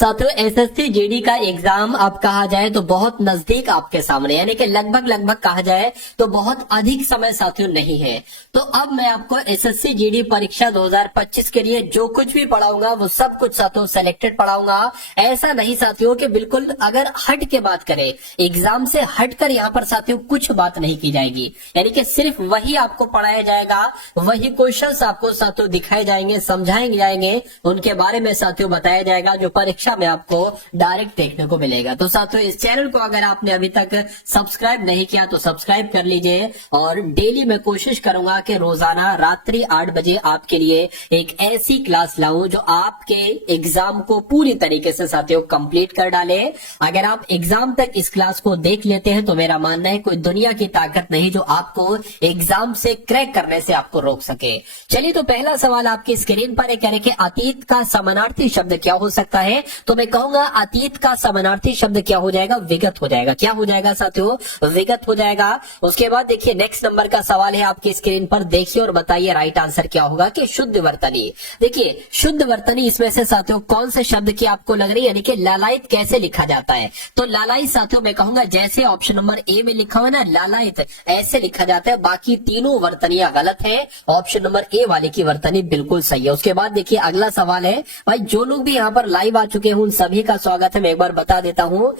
साथियों SSC GD का exam अब कहा जाए तो बहुत नजदीक आपके सामने, यानी कि लगभग कहा जाए तो बहुत अधिक समय साथियों नहीं है। तो अब मैं आपको एसएससी जीडी परीक्षा 2025 के लिए जो कुछ भी पढ़ाऊंगा वो सब कुछ साथियों सेलेक्टेड पढ़ाऊंगा। ऐसा नहीं साथियों कि बिल्कुल अगर हट के बात करें, एग्जाम से हटकर यहाँ पर साथियों कुछ बात नहीं की जाएगी, यानी कि सिर्फ वही आपको पढ़ाया जाएगा, वही क्वेश्चंस आपको साथियों दिखाए जाएंगे, समझाएंगे जाएंगे, उनके बारे में साथियों बताया जाएगा जो परीक्षा में आपको डायरेक्ट देखने को मिलेगा। तो साथियों इस चैनल को अगर आपने अभी तक सब्सक्राइब नहीं किया तो सब्सक्राइब कर लीजिए, और डेली मैं कोशिश करूंगा कि रोजाना रात्रि 8 बजे आपके लिए एक ऐसी क्लास लाऊं जो आपके एग्जाम को पूरी तरीके से साथियों कंप्लीट कर डाले। अगर आप एग्जाम तक इस क्लास को देख लेते हैं तो मेरा मानना है कोई दुनिया की ताकत नहीं जो आपको एग्जाम से क्रैक करने से आपको रोक सके। चलिए तो पहला सवाल आपकी स्क्रीन पर है, कह रहे कि अतीत का समानार्थी शब्द क्या हो सकता है। तो मैं कहूंगा अतीत का समानार्थी शब्द क्या हो जाएगा, विगत हो जाएगा। क्या हो जाएगा साथियों, विगत हो जाएगा। उसके बाद देखिए नेक्स्ट नंबर का सवाल है आपकी स्क्रीन पर, देखिए और बताइए राइट आंसर क्या होगा कि शुद्ध वर्तनी। देखिए शुद्ध वर्तनी इसमें से साथियों कौन से शब्द की आपको लग रही है, यानी कि लालायित कैसे लिखा जाता है। तो लालायित साथियों मैं कहूंगा जैसे ऑप्शन नंबर ए में लिखा हुआ है ना लालायित, ऐसे लिखा जाता है। बाकी तीनों वर्तनियां गलत है, ऑप्शन नंबर ए वाले की वर्तनी बिल्कुल सही है। उसके बाद देखिए अगला सवाल है, भाई जो लोग भी यहाँ पर लाइव आ चुके हैं उन सभी का स्वागत है। मैं एक बार बता देता हूँ,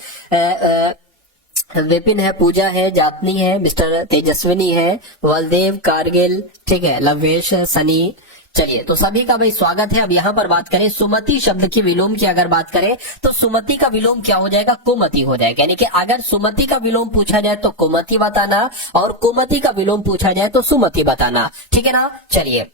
विपिन है, पूजा है, जातनी है, मिस्टर तेजस्विनी है, बलदेव, कारगिल, ठीक है, लवेश, सनी। चलिए तो सभी का भाई स्वागत है। अब यहाँ पर बात करें सुमति शब्द की विलोम की अगर बात करें तो सुमति का विलोम क्या हो जाएगा, कुमति हो जाएगा। यानी कि अगर सुमति का विलोम पूछा जाए तो कुमति बताना, और कुमति का विलोम पूछा जाए तो सुमति बताना, ठीक है ना। चलिए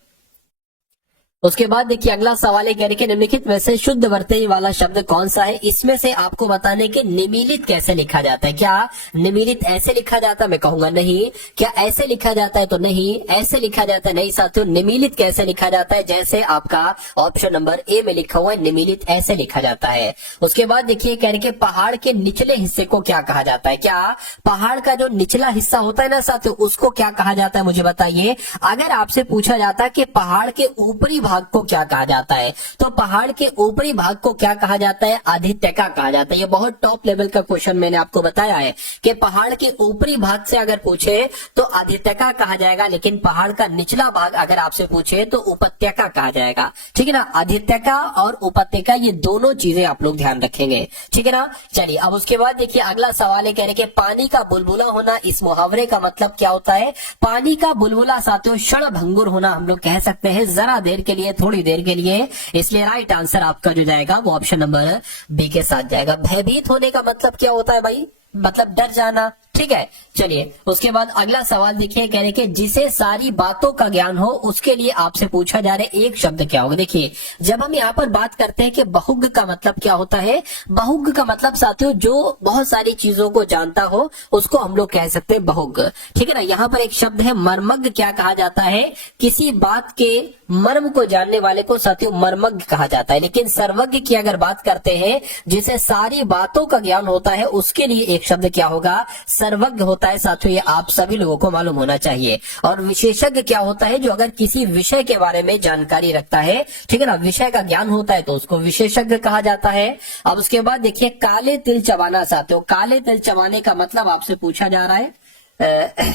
उसके बाद देखिए अगला सवाल है, कह रहे कि निम्नलिखित में से शुद्ध वर्तनी वाला शब्द कौन सा है। इसमें से आपको बताने के निमीलित कैसे लिखा जाता है। क्या निमीलित ऐसे लिखा जाता है, मैं कहूंगा नहीं। क्या ऐसे लिखा जाता है, तो नहीं। ऐसे लिखा जाता है, नहीं साथियों। निमीलित कैसे लिखा जाता है, जैसे आपका ऑप्शन नंबर ए में लिखा हुआ है, निमीलित ऐसे लिखा जाता है। उसके बाद देखिए कह रहे कि पहाड़ के निचले हिस्से को क्या कहा जाता है। क्या पहाड़ का जो निचला हिस्सा होता है ना साथियों, उसको क्या कहा जाता है, मुझे बताइए। अगर आपसे पूछा जाता है कि पहाड़ के ऊपरी भाग को क्या कहा जाता है, तो पहाड़ के ऊपरी भाग को क्या कहा जाता है, आदित्यका कहा जाता है। ये बहुत टॉप लेवल का क्वेश्चन मैंने आपको बताया है कि पहाड़ के ऊपरी भाग से अगर पूछे तो आदित्यका कहा जाएगा, लेकिन पहाड़ का निचला भाग अगर आपसे पूछे तो उपत्यका कहा जाएगा, ठीक है ना। आदित्यका और उपत्यका ये दोनों चीजें आप लोग ध्यान रखेंगे, ठीक है ना। चलिए अब उसके बाद देखिए अगला सवाल है, कह रहे कि पानी का बुलबुला होना, इस मुहावरे का मतलब क्या होता है। पानी का बुलबुला साथियों क्षणभंगुर होना हम लोग कह सकते हैं, जरा देर के लिए, थोड़ी देर के लिए। इसलिए राइट आंसर आपका जो जाएगा वो ऑप्शन नंबर बी के साथ जाएगा। भयभीत होने का मतलब क्या होता है भाई, मतलब डर जाना, ठीक है। चलिए उसके बाद अगला सवाल देखिए, कह रहे कि जिसे सारी बातों का ज्ञान हो उसके लिए आपसे पूछा जा रहा है एक शब्द क्या होगा। देखिए जब हम यहाँ पर बात करते हैं कि बहुज्ञ का मतलब क्या होता है, बहुज्ञ का मतलब साथियों जो बहुत सारी चीजों को जानता हो उसको हम लोग कह सकते हैं बहुज्ञ, ठीक है ना। यहाँ पर एक शब्द है मर्मज्ञ, क्या कहा जाता है, किसी बात के मर्म को जानने वाले को साथियों मर्मज्ञ कहा जाता है। लेकिन सर्वज्ञ की अगर बात करते हैं, जिसे सारी बातों का ज्ञान होता है, उसके लिए एक शब्द क्या होगा, सर्वज्ञ होता है साथियों। ये आप सभी लोगों को मालूम होना चाहिए। और विशेषज्ञ क्या होता है, जो अगर किसी विषय के बारे में जानकारी रखता है, ठीक है ना, विषय का ज्ञान होता है तो उसको विशेषज्ञ कहा जाता है। अब उसके बाद देखिए काले तिल चबाना साथियों, काले तिल चबाने का मतलब आपसे पूछा जा रहा है।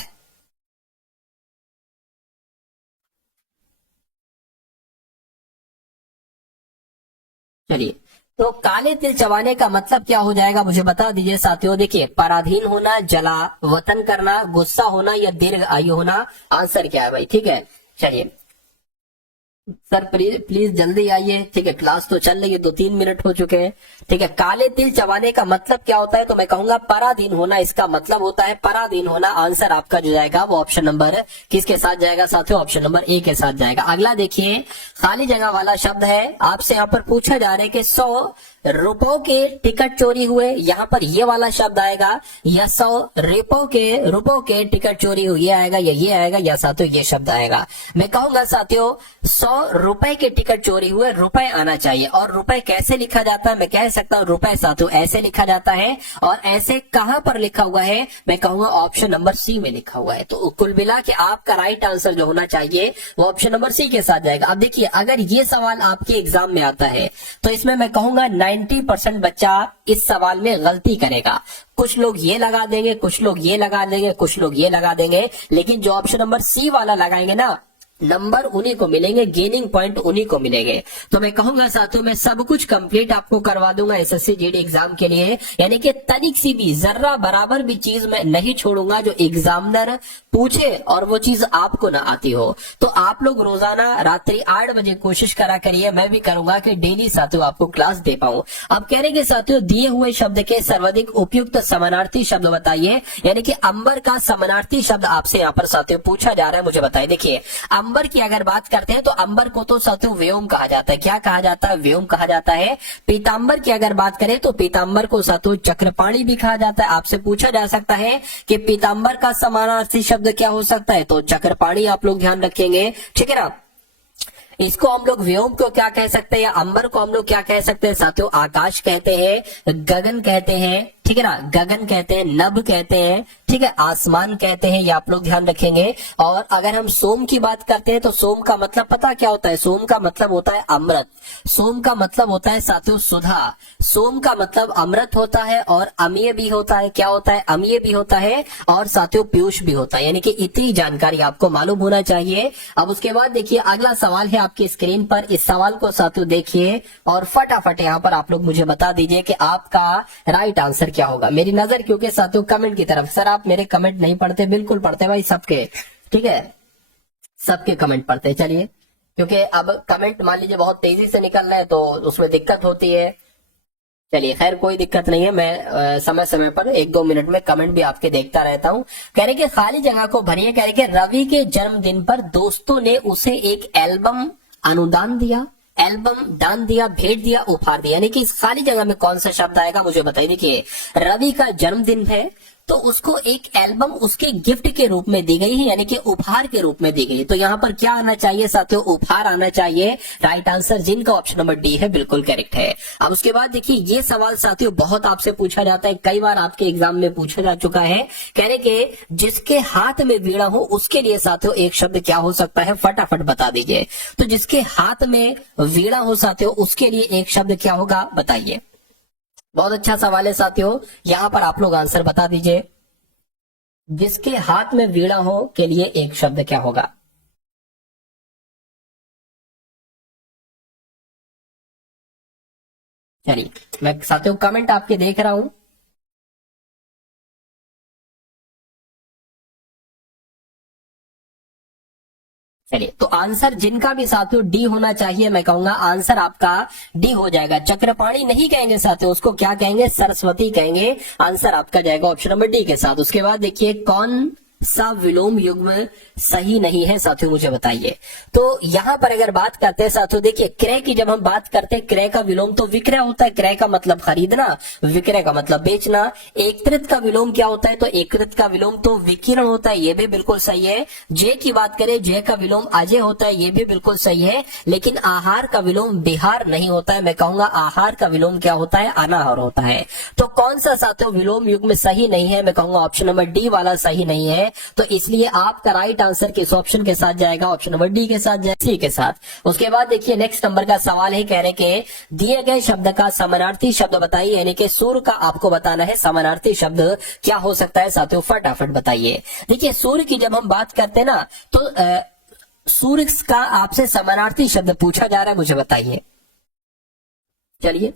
चलिए तो काले तिल चबाने का मतलब क्या हो जाएगा, मुझे बता दीजिए साथियों। देखिए पराधीन होना, जला वतन करना, गुस्सा होना या दीर्घ आयु होना। आंसर क्या है भाई, ठीक है। चलिए सर प्लीज जल्दी आइए, ठीक है, क्लास तो चल रही है, 2-3 मिनट हो चुके हैं, ठीक है। काले तिल चबाने का मतलब क्या होता है, तो मैं कहूंगा पराधीन होना इसका मतलब होता है, पराधीन होना। आंसर आपका जो जाएगा वो ऑप्शन नंबर किसके साथ जाएगा साथियों, ऑप्शन नंबर ए के साथ जाएगा। अगला देखिए खाली जगह वाला शब्द है, आपसे यहाँ पर पूछा जा रहा है कि 100 रुपयों के टिकट चोरी हुए, यहाँ पर ये वाला शब्द आएगा, या 100 रुपयों के टिकट चोरी हुए, ये आएगा या ये आएगा या साथियों ये शब्द आएगा। मैं कहूंगा साथियों 100 रुपए के टिकट चोरी हुए, रुपए आना चाहिए। और रुपए कैसे लिखा जाता है, मैं कह सकता हूं रुपए साथियों ऐसे लिखा जाता है। और ऐसे कहां पर लिखा हुआ है, मैं कहूंगा ऑप्शन नंबर सी में लिखा हुआ है। तो कुल मिला के आपका राइट आंसर जो होना चाहिए वो ऑप्शन नंबर सी के साथ जाएगा। अब देखिए, अगर ये सवाल आपके एग्जाम में आता है तो इसमें मैं कहूंगा 90% बच्चा इस सवाल में गलती करेगा। कुछ लोग ये लगा देंगे, कुछ लोग ये लगा देंगे, कुछ लोग ये लगा देंगे, लेकिन जो ऑप्शन नंबर सी वाला लगाएंगे ना, नंबर उन्हीं को मिलेंगे, गेनिंग पॉइंट उन्हीं को मिलेंगे। तो मैं कहूंगा साथियों, मैं सब कुछ कंप्लीट आपको करवा दूंगा एसएससी जीडी एग्जाम के लिए, यानी कि तनिक सी भी, जर्रा बराबर भी चीज मैं नहीं छोड़ूंगा जो एग्जामिनर पूछे और वो चीज आपको ना आती हो। तो आप लोग रोजाना रात्रि 8 बजे कोशिश करा करिए, मैं भी करूंगा कि डेली साथियों आपको क्लास दे पाऊं। अब कह रहे कि साथियों दिए हुए शब्द के सर्वाधिक उपयुक्त समानार्थी शब्द बताइए, यानी कि अंबर का समानार्थी शब्द आपसे यहाँ पर साथियों पूछा जा रहा है, मुझे बताइए। देखिए, अंबर की अगर बात करते हैं तो अंबर को तो साथियों व्योम कहा जाता है। क्या कहा जाता है? व्योम कहा जाता है। पीतांबर की अगर बात करें तो पीतांबर को साथियों चक्रपाणी भी कहा जाता है। आपसे पूछा जा सकता है कि पीतांबर का समानार्थी शब्द क्या हो सकता है, तो चक्रपाणी आप लोग ध्यान रखेंगे, ठीक है ना। इसको हम लोग व्योम को क्या कह सकते हैं, या अंबर को हम लोग क्या कह सकते हैं साथियों? आकाश कहते हैं, गगन कहते हैं, ठीक है ना, गगन कहते हैं, नभ कहते हैं, ठीक है, आसमान कहते हैं, ये आप लोग ध्यान रखेंगे। और अगर हम सोम की बात करते हैं तो सोम का मतलब पता क्या होता है? सोम का मतलब होता है अमृत। सोम का मतलब होता है साथियों सुधा। सोम का मतलब अमृत होता है और अमीय भी होता है। क्या होता है? अमीय भी होता है और साथियों पीयूष भी होता है, यानी कि इतनी जानकारी आपको मालूम होना चाहिए। अब उसके बाद देखिए, अगला सवाल है आपकी स्क्रीन पर। इस सवाल को साथियों देखिए और फटाफट यहाँ पर आप लोग मुझे बता दीजिए कि आपका राइट आंसर क्या होगा। मेरी नजर क्योंकि साथियों कमेंट की तरफ, सर आप मेरे कमेंट नहीं पढ़ते, बिल्कुल पढ़ते भाई सबके, ठीक है, सबके कमेंट पढ़ते हैं। चलिए, क्योंकि अब कमेंट मान लीजिए बहुत तेजी से निकल रहे हैं तो उसमें दिक्कत होती है। चलिए खैर कोई दिक्कत नहीं है, मैं समय समय पर 1-2 मिनट में कमेंट भी आपके देखता रहता हूं। कह रहे कि खाली जगह को भरिए। कह रहे कि रवि के जन्मदिन पर दोस्तों ने उसे एक एल्बम अनुदान दिया, एल्बम दान दिया, भेंट दिया, उपहार दिया, यानी कि इस खाली जगह में कौन सा शब्द आएगा मुझे बताइए। देखिए, रवि का जन्मदिन है तो उसको एक एल्बम उसके गिफ्ट के रूप में दी गई है, यानी कि उपहार के रूप में दी गई। तो यहाँ पर क्या आना चाहिए साथियों? उपहार आना चाहिए। राइट आंसर जिनका ऑप्शन नंबर डी है बिल्कुल करेक्ट है। अब उसके बाद देखिए, ये सवाल साथियों बहुत आपसे पूछा जाता है, कई बार आपके एग्जाम में पूछा जा चुका है। कहने के जिसके हाथ में वीणा हो उसके लिए साथियों एक शब्द क्या हो सकता है, फटाफट बता दीजिए। तो जिसके हाथ में वीणा हो साथियों उसके लिए एक शब्द क्या होगा, बताइए। बहुत अच्छा सवाल है साथियों, यहां पर आप लोग आंसर बता दीजिए। जिसके हाथ में वीणा हो के लिए एक शब्द क्या होगा? चलिए, मैं साथियों कमेंट आपके देख रहा हूं। चलिए, तो आंसर जिनका भी साथियों डी होना चाहिए, मैं कहूंगा आंसर आपका डी हो जाएगा। चक्रपाणी नहीं कहेंगे साथियों, उसको क्या कहेंगे? सरस्वती कहेंगे। आंसर आपका जाएगा ऑप्शन नंबर डी के साथ। उसके बाद देखिए, कौन सा विलोम युग्म सही नहीं है साथियों, मुझे बताइए। तो यहां पर अगर बात करते हैं साथियों, देखिए क्रय की जब हम बात करते हैं, क्रय का विलोम तो विक्रय होता है। क्रय का मतलब खरीदना, विक्रय का मतलब बेचना। एकत्रित का विलोम क्या होता है? तो एकत्रित का विलोम तो विकिरण होता है, ये भी बिल्कुल सही है। जय की बात करें, जय का विलोम अजय होता है, ये भी बिल्कुल सही है। लेकिन आहार का विलोम बिहार नहीं होता है, मैं कहूंगा आहार का विलोम क्या होता है? अनाहार होता है। तो कौन सा साथियों विलोम युग्म सही नहीं है? मैं कहूंगा ऑप्शन नंबर डी वाला सही नहीं है। तो इसलिए आपका राइट आंसर किस ऑप्शन के साथ जाएगा? ऑप्शन नंबर डी के साथ, सी के साथ। उसके बाद देखिए, नेक्स्ट नंबर का सवाल है, कह रहे कि दिए गए शब्द का समानार्थी शब्द बताइए, यानी कि सूर्य का आपको बताना है समानार्थी शब्द क्या हो सकता है साथियों, फटाफट बताइए। देखिए, सूर्य की जब हम बात करते हैं ना, तो सूर्य का आपसे समानार्थी शब्द पूछा जा रहा है, मुझे बताइए। चलिए,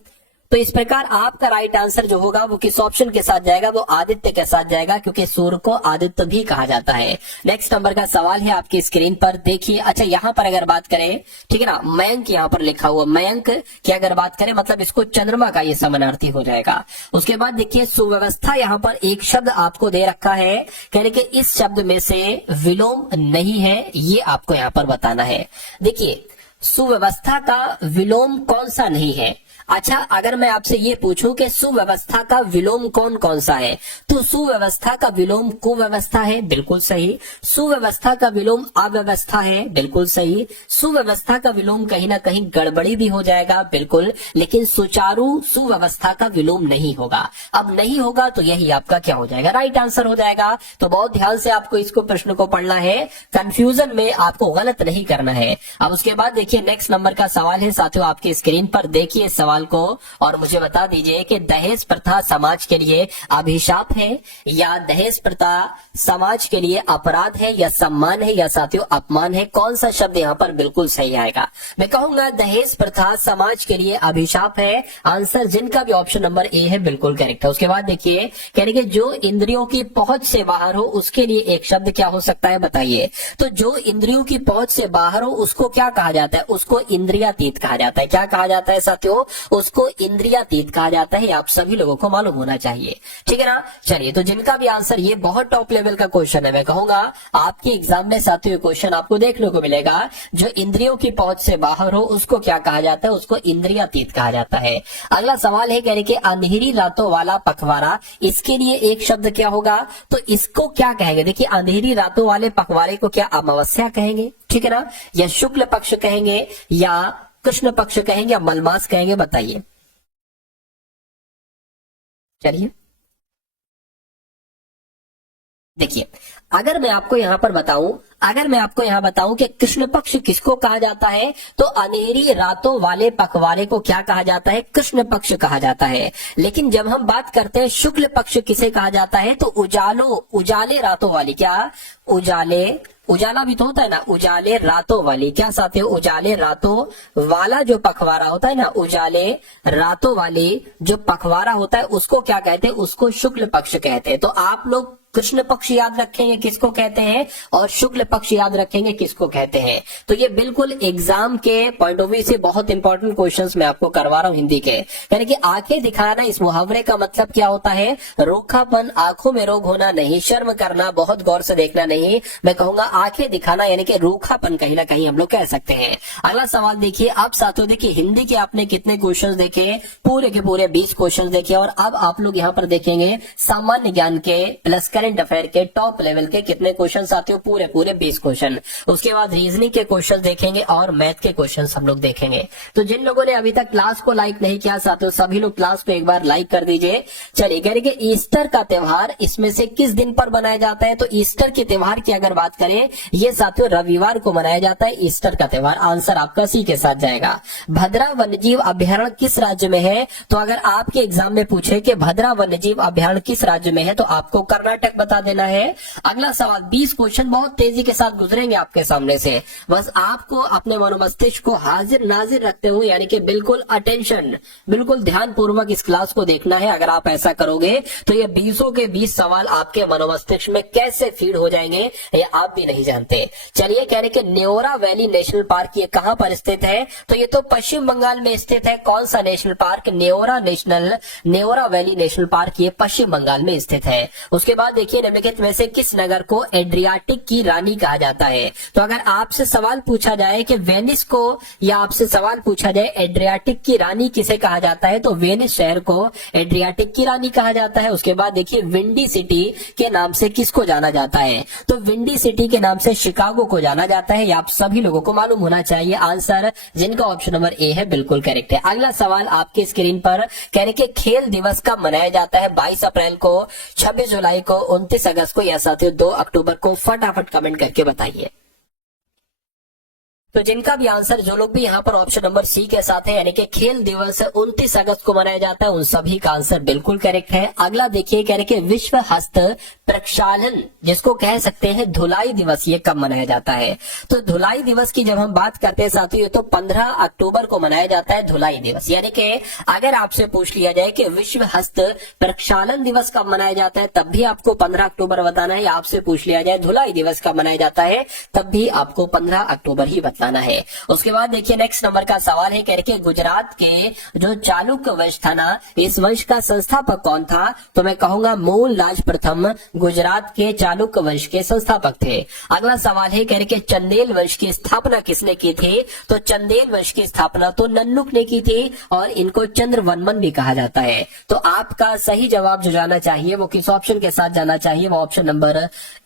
तो इस प्रकार आपका राइट आंसर जो होगा वो किस ऑप्शन के साथ जाएगा? वो आदित्य के साथ जाएगा, क्योंकि सूर्य को आदित्य भी कहा जाता है। नेक्स्ट नंबर का सवाल है आपकी स्क्रीन पर, देखिए। अच्छा, यहां पर अगर बात करें, ठीक है ना, मयंक यहां पर लिखा हुआ, मयंक की अगर बात करें मतलब इसको चंद्रमा का ये समानार्थी हो जाएगा। उसके बाद देखिए, सुव्यवस्था यहां पर एक शब्द आपको दे रखा है, कहने के इस शब्द में से विलोम नहीं है, ये आपको यहां पर बताना है। देखिए, सुव्यवस्था का विलोम कौन सा नहीं है? अच्छा, अगर मैं आपसे ये पूछूं कि सुव्यवस्था का विलोम कौन कौन सा है, तो सुव्यवस्था का विलोम कुव्यवस्था है, बिल्कुल सही। सुव्यवस्था का विलोम अव्यवस्था है, बिल्कुल सही। सुव्यवस्था का विलोम कहीं ना कहीं गड़बड़ी भी हो जाएगा, बिल्कुल, लेकिन सुचारू सुव्यवस्था का विलोम नहीं होगा। अब नहीं होगा तो यही आपका क्या हो जाएगा, राइट आंसर हो जाएगा। तो बहुत ध्यान से आपको इसको प्रश्न को पढ़ना है, कंफ्यूजन में आपको गलत नहीं करना है। अब उसके बाद देखिए नेक्स्ट नंबर का सवाल है साथियों, आपके स्क्रीन पर देखिए सवाल को और मुझे बता दीजिए कि दहेज प्रथा समाज के लिए अभिशाप है या दहेज प्रथा समाज के लिए अपराध है या सम्मान है या साथियों अपमान है। कौन सा शब्द यहाँ पर बिल्कुल सही आएगा? मैं कहूंगा दहेज प्रथा समाज के लिए अभिशाप है। आंसर जिनका भी ऑप्शन नंबर ए है बिल्कुल करेक्ट है। उसके बाद देखिए कहने के जो इंद्रियों की पहुंच से बाहर हो उसके लिए एक शब्द क्या हो सकता है, बताइए। तो जो इंद्रियों की पहुंच से बाहर हो उसको क्या कहा जाता है? उसको इंद्रियातीत कहा जाता है। क्या कहा जाता है साथियों? उसको इंद्रियातीत कहा जाता है। आप सभी लोगों को मालूम होना चाहिए, ठीक है ना। चलिए, तो जिनका भी आंसर, ये बहुत टॉप लेवल का क्वेश्चन है, मैं कहूंगा आपके एग्जाम में साथियों क्वेश्चन आपको देखने को मिलेगा। जो इंद्रियों की पहुंच से बाहर हो उसको क्या कहा जाता है? उसको इंद्रियातीत कहा जाता है। अगला सवाल है कहने के अंधेरी रातों वाला पखवाड़ा, इसके लिए एक शब्द क्या होगा? तो इसको क्या कहेंगे? देखिए अंधेरी रातों वाले पखवाड़े को क्या अमावस्या कहेंगे, ठीक है ना, या शुक्ल पक्ष कहेंगे या कृष्ण पक्ष कहेंगे या मलमास कहेंगे, बताइए। चलिए देखिए, अगर मैं आपको यहां पर बताऊं, अगर मैं आपको यहां बताऊं कि कृष्ण पक्ष किसको कहा जाता है, तो अंधेरी रातों वाले पखवाड़े को क्या कहा जाता है? कृष्ण पक्ष कहा जाता है। लेकिन जब हम बात करते हैं शुक्ल पक्ष किसे कहा जाता है, तो उजाले रातों वाली, क्या उजाला भी तो होता है ना, उजाले रातों वाली, क्या साथियों, उजाले रातों वाला जो पखवाड़ा होता है ना, उजाले रातों वाली जो पखवाड़ा होता है उसको क्या कहते हैं? उसको शुक्ल पक्ष कहते हैं। तो आप लोग कृष्ण पक्ष याद रखेंगे किसको कहते हैं और शुक्ल पक्ष याद रखेंगे किसको कहते हैं। तो ये बिल्कुल एग्जाम के पॉइंट ऑफ व्यू से बहुत इंपॉर्टेंट क्वेश्चंस मैं आपको करवा रहा हूं हिंदी के। यानी कि आंखें दिखाना, इस मुहावरे का मतलब क्या होता है? रोखापन, आंखों में रोग होना नहीं, शर्म करना, बहुत गौर से देखना नहीं, मैं कहूंगा आंखें दिखाना यानी कि रूखापन कहीं ना कहीं हम लोग कह सकते हैं। अगला सवाल देखिए, अब साथियों देखिए हिंदी के आपने कितने क्वेश्चन देखे? पूरे के पूरे 20 क्वेश्चन देखे। और अब आप लोग यहाँ पर देखेंगे सामान्य ज्ञान के प्लस करंट अफेयर के टॉप लेवल के कितने क्वेश्चन साथियों? पूरे पूरे 20 क्वेश्चन। उसके बाद रीजनिंग के क्वेश्चन देखेंगे और मैथ के क्वेश्चन हम लोग देखेंगे। तो जिन लोगों ने अभी तक क्लास को लाइक नहीं किया साथियों, सभी लोग क्लास को एक बार लाइक कर दीजिए। चलिए करेंगे ईस्टर का त्योहार, इसमें से किस दिन पर मनाया जाता है? तो ईस्टर के त्योहार की अगर बात करें, ये साथियों रविवार को मनाया जाता है ईस्टर का त्योहार। आंसर आपका सी के साथ जाएगा। भद्रा वन्यजीव अभ्यारण्य किस राज्य में है? तो अगर आपके एग्जाम में पूछे कि भद्रा वन्यजीव अभ्यारण्य किस राज्य में है, तो आपको कर्नाटक बता देना है। अगला सवाल, 20 क्वेश्चन बहुत तेजी के साथ गुजरेंगे आपके सामने से, बस आपको अपने मनोमस्तिष्क को हाजिर नाजिर रखते हुए, यानी कि बिल्कुल अटेंशन, बिल्कुल ध्यान पूर्वक इस क्लास को देखना है। अगर आप ऐसा करोगे तो ये 20 के 20 सवाल आपके मनोमस्तिष्क में कैसे फीड हो जाएंगे ये आप भी नहीं जानते। चलिए कहने के न्योरा वैली नेशनल पार्क ये कहां पर स्थित है? तो ये तो पश्चिम बंगाल में स्थित है। कौन सा national park? Neora valley national park ये पश्चिम बंगाल में स्थित है। उसके बाद देखिए निम्नलिखित में से किस नगर को एड्रियाटिक की रानी कहा जाता है? तो अगर आपसे सवाल पूछा जाए कि वेनिस को, या आपसे सवाल पूछा जाए एड्रियाटिक की रानी किसे कहा जाता है, तो वेनिस शहर को एड्रियाटिक की रानी कहा जाता है। उसके बाद देखिए विंडी सिटी के नाम से किसको जाना जाता है? तो विंडी सिटी के नाम से शिकागो को जाना जाता है। ये आप सभी लोगों को मालूम होना चाहिए। आंसर जिनका ऑप्शन नंबर ए है बिल्कुल करेक्ट है। अगला सवाल आपके स्क्रीन पर कहने के खेल दिवस कब मनाया जाता है? 22 अप्रैल को, 26 जुलाई को, 29 अगस्त को या साथियों 2 अक्टूबर को? फटाफट कमेंट करके बताइए। तो जिनका भी आंसर, जो लोग भी यहाँ पर ऑप्शन नंबर सी के साथ है, यानी कि खेल दिवस 29 अगस्त को मनाया जाता है, उन सभी का आंसर बिल्कुल करेक्ट है। अगला देखिए कह रहे कि विश्व हस्त प्रक्षालन, जिसको कह सकते हैं धुलाई दिवस, ये कब मनाया जाता है? तो धुलाई दिवस की जब हम बात करते हैं साथियों, तो 15 अक्टूबर को मनाया जाता है धुलाई दिवस। यानी कि अगर आपसे पूछ लिया जाए कि विश्व हस्त प्रक्षालन दिवस कब मनाया जाता है, तब भी आपको 15 अक्टूबर बताना है। आपसे पूछ लिया जाए धुलाई दिवस कब मनाया जाता है, तब भी आपको 15 अक्टूबर ही बताना बताना है। उसके बाद देखिए नेक्स्ट नंबर का सवाल है, कह रहे गुजरात के जो चालुक्य वंश था ना, इस वंश का संस्थापक कौन था? तो मैं कहूंगा मूल राज प्रथम गुजरात के चालुक्य वंश के संस्थापक थे। अगला सवाल है, कह रहे चंदेल वंश की स्थापना किसने की थी? तो चंदेल वंश की स्थापना तो नन्नुक ने की थी और इनको चंद्रवर्मन भी कहा जाता है। तो आपका सही जवाब जो जाना चाहिए वो किस ऑप्शन के साथ जाना चाहिए? वो ऑप्शन नंबर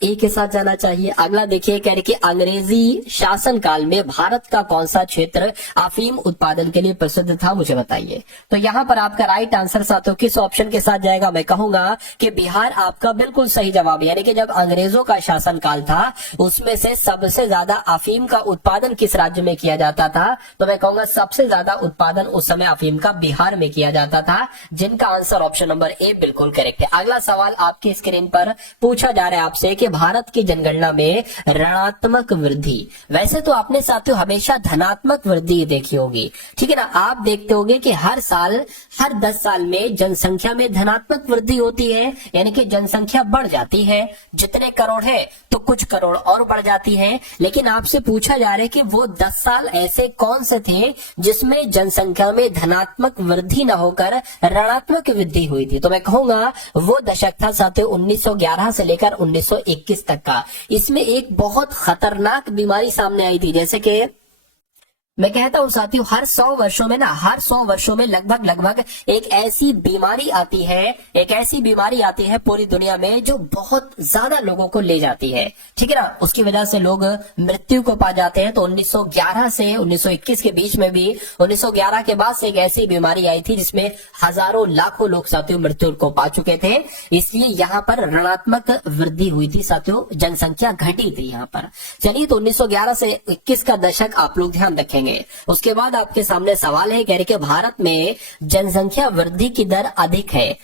ए के साथ जाना चाहिए। अगला देखिए, कह रहे कि अंग्रेजी शासन काल में भारत का कौन सा क्षेत्र अफीम उत्पादन के लिए प्रसिद्ध था? मुझे बताइए। तो यहाँ पर आपका राइट आंसर साथियों किस ऑप्शन के साथ जाएगा? मैं कहूंगा कि बिहार आपका बिल्कुल सही जवाब है। यानी कि जब अंग्रेजों का शासन काल था उसमें से सबसे ज्यादा अफीम का उत्पादन किस राज्य में किया जाता था? तो मैं कहूंगा सबसे ज्यादा उत्पादन उस समय अफीम का बिहार में किया जाता था, जिनका आंसर ऑप्शन नंबर ए बिल्कुल करेक्ट है। अगला सवाल आपकी स्क्रीन पर पूछा जा रहा है आपसे कि भारत की जनगणना में ऋणात्मक वृद्धि, वैसे तो आपने साथियों हमेशा धनात्मक वृद्धि देखी होगी, ठीक है ना। आप देखते होंगे कि हर साल हर 10 साल में जनसंख्या में धनात्मक वृद्धि होती है, यानी कि जनसंख्या बढ़ जाती है। जितने करोड़ है तो कुछ करोड़ और बढ़ जाती है। लेकिन आपसे पूछा जा रहा है कि वो 10 साल ऐसे कौन से थे जिसमें जनसंख्या में धनात्मक वृद्धि न होकर ऋणात्मक वृद्धि हुई थी? तो मैं कहूंगा वो दशक था साथियों 1911 से लेकर 1921 तक का। इसमें एक बहुत खतरनाक बीमारी सामने आई थी, जैसे कि मैं कहता हूं साथियों हर 100 वर्षों में ना, हर 100 वर्षों में लगभग एक ऐसी बीमारी आती है पूरी दुनिया में जो बहुत ज्यादा लोगों को ले जाती है, ठीक है ना। उसकी वजह से लोग मृत्यु को पा जाते हैं। तो 1911 से 1921 के बीच में भी 1911 के बाद से एक ऐसी बीमारी आई थी जिसमें हजारों लाखों लोग साथियों मृत्यु को पा चुके थे। इसलिए यहाँ पर ऋणात्मक वृद्धि हुई थी साथियों, जनसंख्या घटी थी यहाँ पर। चलिए, तो 1911 से 21 का दशक आप लोग ध्यान रखेंगे। उसके बाद आपके सामने सवाल है, कह रहे कि भारत में जनसंख्या वृद्धि की दर अधिक है,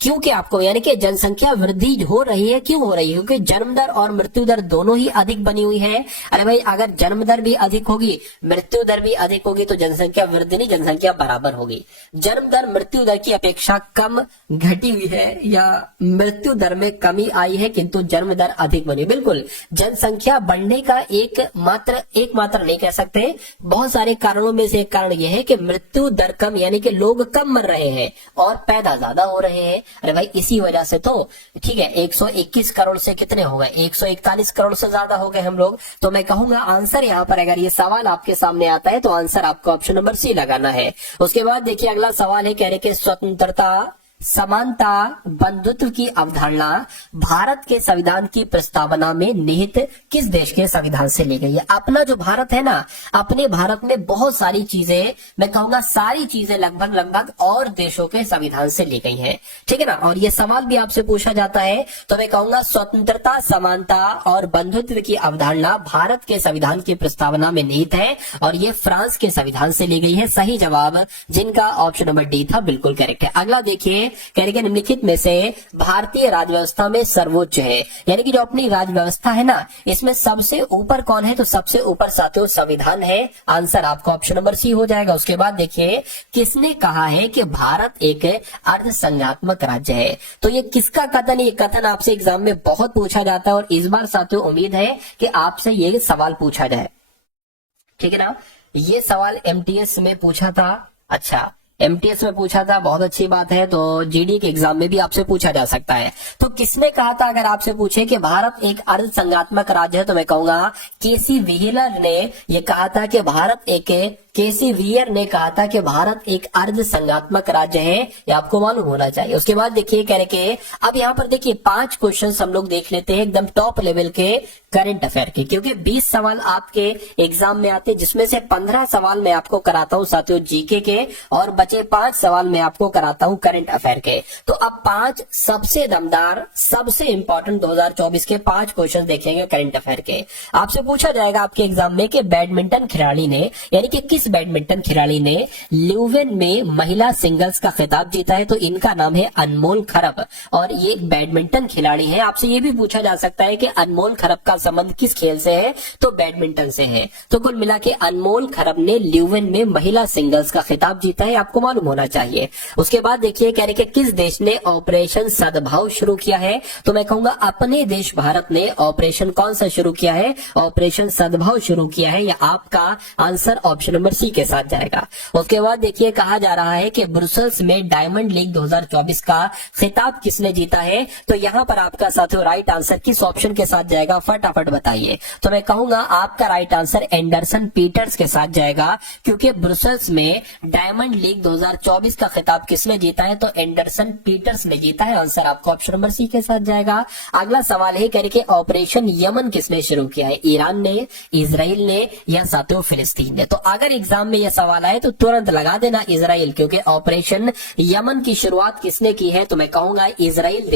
क्योंकि आपको यानी कि जनसंख्या वृद्धि हो रही है, क्यों हो रही है? क्योंकि जन्म दर और मृत्यु दर दोनों ही अधिक बनी हुई है। अरे भाई, अगर जन्म दर भी अधिक होगी, मृत्यु दर भी अधिक होगी, तो जनसंख्या वृद्धि नहीं, जनसंख्या बराबर होगी। जन्म दर मृत्यु दर की अपेक्षा कम घटी हुई है या मृत्यु दर में कमी आई है, किंतु जन्म दर अधिक बनी। बिल्कुल, जनसंख्या बढ़ने का एक मात्र नहीं कह सकते, बहुत सारे कारणों में से एक कारण यह है कि मृत्यु दर कम, यानी कि लोग कम मर रहे हैं और पैदा ज्यादा हो रहे हैं। अरे भाई, इसी वजह से तो ठीक है 121 करोड़ से कितने हो गए? 141 करोड़ से ज्यादा हो गए हम लोग। तो मैं कहूंगा आंसर यहाँ पर, अगर ये सवाल आपके सामने आता है तो आंसर आपको ऑप्शन नंबर सी लगाना है। उसके बाद देखिए अगला सवाल है, कह रहे कि स्वतंत्रता, समानता, बंधुत्व की अवधारणा भारत के संविधान की प्रस्तावना में निहित किस देश के संविधान से ली गई है? अपना जो भारत है ना, अपने भारत में बहुत सारी चीजें, मैं कहूंगा सारी चीजें लगभग और देशों के संविधान से ली गई हैं, ठीक है ना। और ये सवाल भी आपसे पूछा जाता है, तो मैं कहूंगा स्वतंत्रता, समानता और बंधुत्व की अवधारणा भारत के संविधान की प्रस्तावना में निहित है और ये फ्रांस के संविधान से ली गई है। सही जवाब जिनका ऑप्शन नंबर डी था बिल्कुल करेक्ट है। अगला देखिए, कह रहे निम्नलिखित में से भारतीय राजव्यवस्था में सर्वोच्च है, यानी कि जो अपनी राजव्यवस्था है ना, इसमें सबसे ऊपर कौन है? तो सबसे ऊपर साथियों संविधान है। आंसर आपका ऑप्शन नंबर सी हो जाएगा। उसके बाद देखिए, किसने कहा है कि भारत एक अर्धसंघात्मक राज्य है? तो ये किसका कथन? ये कथन आपसे एग्जाम में बहुत पूछा जाता है और इस बार साथियों उम्मीद है कि आपसे ये सवाल पूछा जाए, ठीक है ना। ये सवाल एमटीएस में पूछा था, अच्छा एमटीएस में पूछा था, बहुत अच्छी बात है। तो जीडी के एग्जाम में भी आपसे पूछा जा सकता है। तो किसने कहा था, अगर आपसे पूछे कि भारत एक अर्धसंघात्मक राज्य है, तो मैं कहूंगा केसी व्हीलर ने यह कहा था कि भारत एक केसी व्हीलर ने कहा था कि भारत एक अर्धसंघात्मक राज्य है, ये आपको मालूम होना चाहिए। उसके बाद देखिए कह रहे कि अब यहाँ पर देखिए 5 क्वेश्चन हम लोग देख लेते हैं एकदम टॉप लेवल के करंट अफेयर के, क्योंकि 20 सवाल आपके एग्जाम में आते हैं, जिसमें से 15 सवाल मैं आपको कराता हूं साथियों जीके के और बचे 5 सवाल मैं आपको कराता हूं करंट अफेयर के। तो अब 5 सबसे दमदार, सबसे इंपॉर्टेंट 2024 के 5 क्वेश्चन देखेंगे करंट अफेयर के। आपसे पूछा जाएगा आपके एग्जाम में कि बैडमिंटन खिलाड़ी ने, यानी कि किस बैडमिंटन खिलाड़ी ने ल्यूवेन में महिला सिंगल्स का खिताब जीता है? तो इनका नाम है अनमोल खरब और ये बैडमिंटन खिलाड़ी है। आपसे ये भी पूछा जा सकता है कि अनमोल खरब का संबंध किस खेल से है? तो बैडमिंटन से है। तो कुल मिला के अनमोल खरब ने ल्यूवेन में महिला सिंगल्स का खिताब जीता है। आपको आपको मालूम होना चाहिए। उसके बाद देखिए कह रहे कि किस देश ने ऑपरेशन सद्भाव शुरू किया है, तो मैं कहूंगा अपने देश भारत ने ऑपरेशन कौन सा शुरू किया है, ऑपरेशन सद्भाव शुरू किया है। या आपका आंसर ऑप्शन नंबर सी के साथ जाएगा। उसके बाद देखिए कहा जा रहा है कि ब्रुसेल्स में डायमंड लीग 2024 का खिताब किसने जीता है, तो यहां पर आपका साथियों राइट आंसर किस ऑप्शन के साथ जाएगा, फटाफट बताइए। तो मैं कहूंगा आपका राइट आंसर एंडरसन पीटर्स के साथ जाएगा, क्योंकि ब्रुसेल्स में डायमंड लीग 2024 का खिताब किसने जीता है, तो एंडरसन पीटर्स ने जीता है। आंसर आपका ऑप्शन नंबर सी के साथ जाएगा। अगला सवाल है कह रहे ऑपरेशन यमन किसने शुरू किया है, ईरान ने, इजराइल ने या साथियों फिलिस्तीन ने। तो अगर एग्जाम में यह सवाल आए तो तुरंत लगा देना इजराइल, क्योंकि ऑपरेशन यमन की शुरुआत किसने की है, तो मैं कहूंगा इजराइल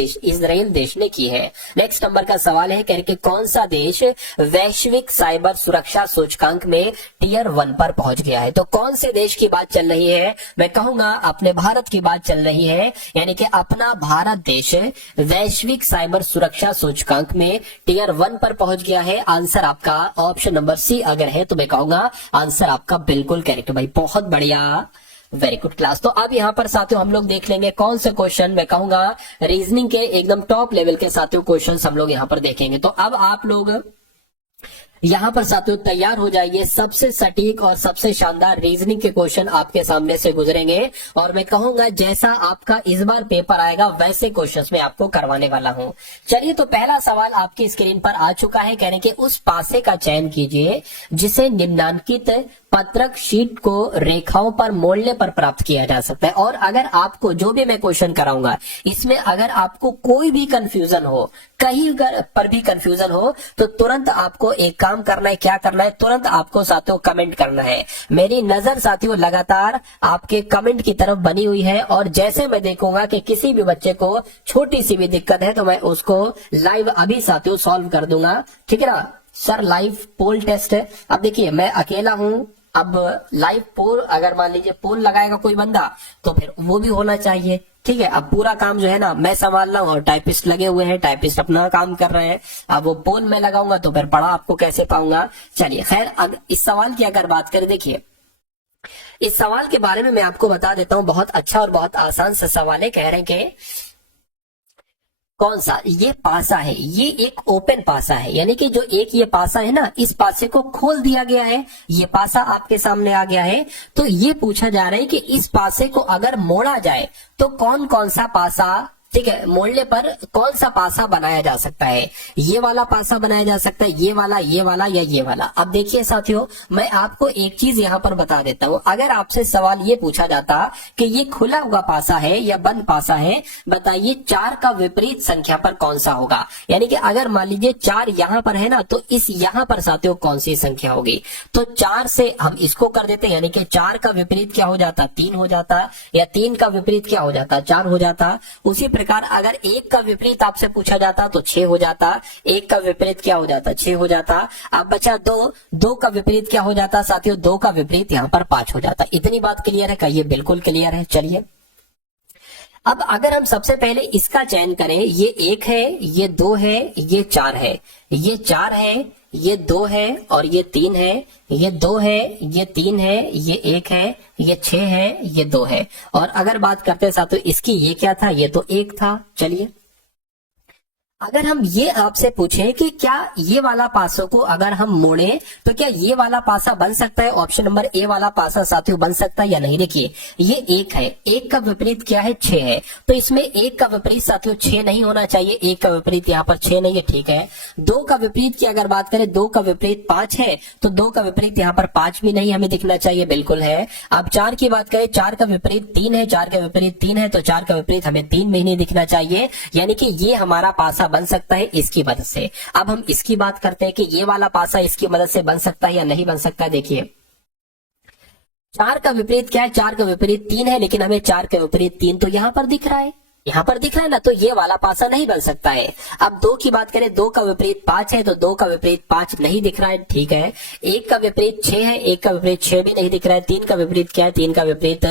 देश ने की है। नेक्स्ट नंबर का सवाल है कह कौन सा देश वैश्विक साइबर सुरक्षा सूचकांक में टियर 1 पर पहुंच गया है। तो कौन से देश की बात चल रही है, मैं कहूंगा अपने भारत की बात चल रही है, यानी कि अपना भारत देश वैश्विक साइबर सुरक्षा सूचकांक में टियर 1 पर पहुंच गया है। आंसर आपका ऑप्शन नंबर सी अगर है तो मैं कहूंगा आंसर आपका बिल्कुल करेक्ट भाई, बहुत बढ़िया, वेरी गुड क्लास। तो अब यहाँ पर साथियों हम लोग देख लेंगे कौन से क्वेश्चन, मैं कहूंगा रीजनिंग के एकदम टॉप लेवल के साथियों क्वेश्चन हम लोग यहाँ पर देखेंगे। तो अब आप लोग यहां पर साथियों तैयार हो जाइए, सबसे सटीक और सबसे शानदार रीजनिंग के क्वेश्चन आपके सामने से गुजरेंगे, और मैं कहूंगा जैसा आपका इस बार पेपर आएगा वैसे क्वेश्चंस मैं आपको करवाने वाला हूं। चलिए तो पहला सवाल आपकी स्क्रीन पर आ चुका है, कह रहे कि उस पासे का चयन कीजिए जिसे निम्नांकित पत्रक शीट को रेखाओं पर मोड़ने पर प्राप्त किया जा सकता है। और अगर आपको जो भी मैं क्वेश्चन कराऊंगा इसमें अगर आपको कोई भी कंफ्यूजन हो, कहीं पर भी कंफ्यूजन हो, तो तुरंत आपको एक काम करना है, क्या करना है, तुरंत आपको साथियों कमेंट करना है। मेरी नजर साथियों लगातार आपके कमेंट की तरफ बनी हुई है, और जैसे मैं देखूंगा कि किसी भी बच्चे को छोटी सी भी दिक्कत है तो मैं उसको लाइव अभी साथियों सॉल्व कर दूंगा, ठीक है ना सर। लाइव पोल टेस्ट है, अब देखिए मैं अकेला हूं, अब लाइव पोल अगर मान लीजिए पोल लगाएगा कोई बंदा तो फिर वो भी होना चाहिए, ठीक है। अब पूरा काम जो है ना मैं संभाल रहा हूँ और टाइपिस्ट लगे हुए हैं, टाइपिस्ट अपना काम कर रहे हैं, अब वो पोल मैं लगाऊंगा तो फिर पढ़ा आपको कैसे पाऊंगा। चलिए खैर इस सवाल की अगर बात करें, देखिए इस सवाल के बारे में मैं आपको बता देता हूँ, बहुत अच्छा और बहुत आसान सा सवाल है। कह रहे हैं कि कौन सा ये पासा है, ये एक ओपन पासा है, यानी कि जो एक ये पासा है ना, इस पासे को खोल दिया गया है, ये पासा आपके सामने आ गया है। तो ये पूछा जा रहा है कि इस पासे को अगर मोड़ा जाए तो कौन कौन सा पासा, ठीक है, मोड़ने पर कौन सा पासा बनाया जा सकता है। ये वाला पासा बनाया जा सकता है, ये वाला या ये वाला। अब देखिए साथियों मैं आपको एक चीज यहाँ पर बता देता हूँ, अगर आपसे सवाल ये पूछा जाता कि ये खुला हुआ पासा है या बंद पासा है, बताइए 4 का विपरीत संख्या पर कौन सा होगा। यानी कि अगर मान लीजिए 4 यहाँ पर है ना, तो इस यहाँ पर साथियों कौन सी संख्या होगी, तो 4 से हम इसको कर देते हैं, यानी कि 4 का विपरीत क्या हो जाता, 3 हो जाता, या 3 का विपरीत क्या हो जाता, 4 हो जाता। उसी प्रकार अगर 1 का विपरीत आपसे पूछा जाता तो 6 हो जाता, 1 का विपरीत क्या हो जाता, 6 हो जाता। अब बचा 2 का विपरीत क्या हो जाता साथियों, 2 का विपरीत यहाँ पर 5 हो जाता। इतनी बात क्लियर है क्या, ये बिल्कुल क्लियर है। चलिए अब अगर हम सबसे पहले इसका चयन करें, ये 1 है, ये 2 है, ये 4 है, ये 4 है, ये 2 है और ये 3 है, ये 2 है, ये 3 है, ये 1 है, ये 6 है, ये 2 है। और अगर बात करते हैं साथियों इसकी, ये क्या था, ये तो 1 था। चलिए अगर हम ये आपसे पूछें कि क्या ये वाला पासों को अगर हम मोड़े तो क्या ये वाला पासा बन सकता है, ऑप्शन नंबर ए वाला पासा साथियों बन सकता है या नहीं। देखिए ये 1 है, 1 का विपरीत क्या है, 6 है, तो इसमें 1 का विपरीत साथियों 6 नहीं होना चाहिए, 1 का विपरीत यहाँ पर 6 नहीं है, ठीक है। 2 का विपरीत की अगर बात करें, 2 का विपरीत 5 है, तो 2 का विपरीत यहाँ पर 5 भी नहीं हमें दिखना चाहिए, बिल्कुल है। अब 4 की बात करें, 4 का विपरीत 3 है, 4 का विपरीत 3 है, तो 4 का विपरीत हमें 3 भी नहीं दिखना चाहिए, यानी कि ये हमारा पासा बन सकता है इसकी मदद से। अब हम इसकी बात करते हैं कि ये वाला पासा इसकी मदद से बन सकता है या नहीं बन सकता है। देखिए 4 का विपरीत क्या है, 4 का विपरीत 3 है, लेकिन हमें 4 का विपरीत 3 तो यहां पर दिख रहा है, यहाँ पर दिख रहा है ना, तो ये वाला पासा नहीं बन सकता है। अब 2 की बात करें, 2 का विपरीत 5 है, तो 2 का विपरीत 5 नहीं दिख रहा है, ठीक है। 1 का विपरीत 6 है, 1 का विपरीत 6 भी नहीं दिख रहा है। 3 का विपरीत क्या है, 3 का विपरीत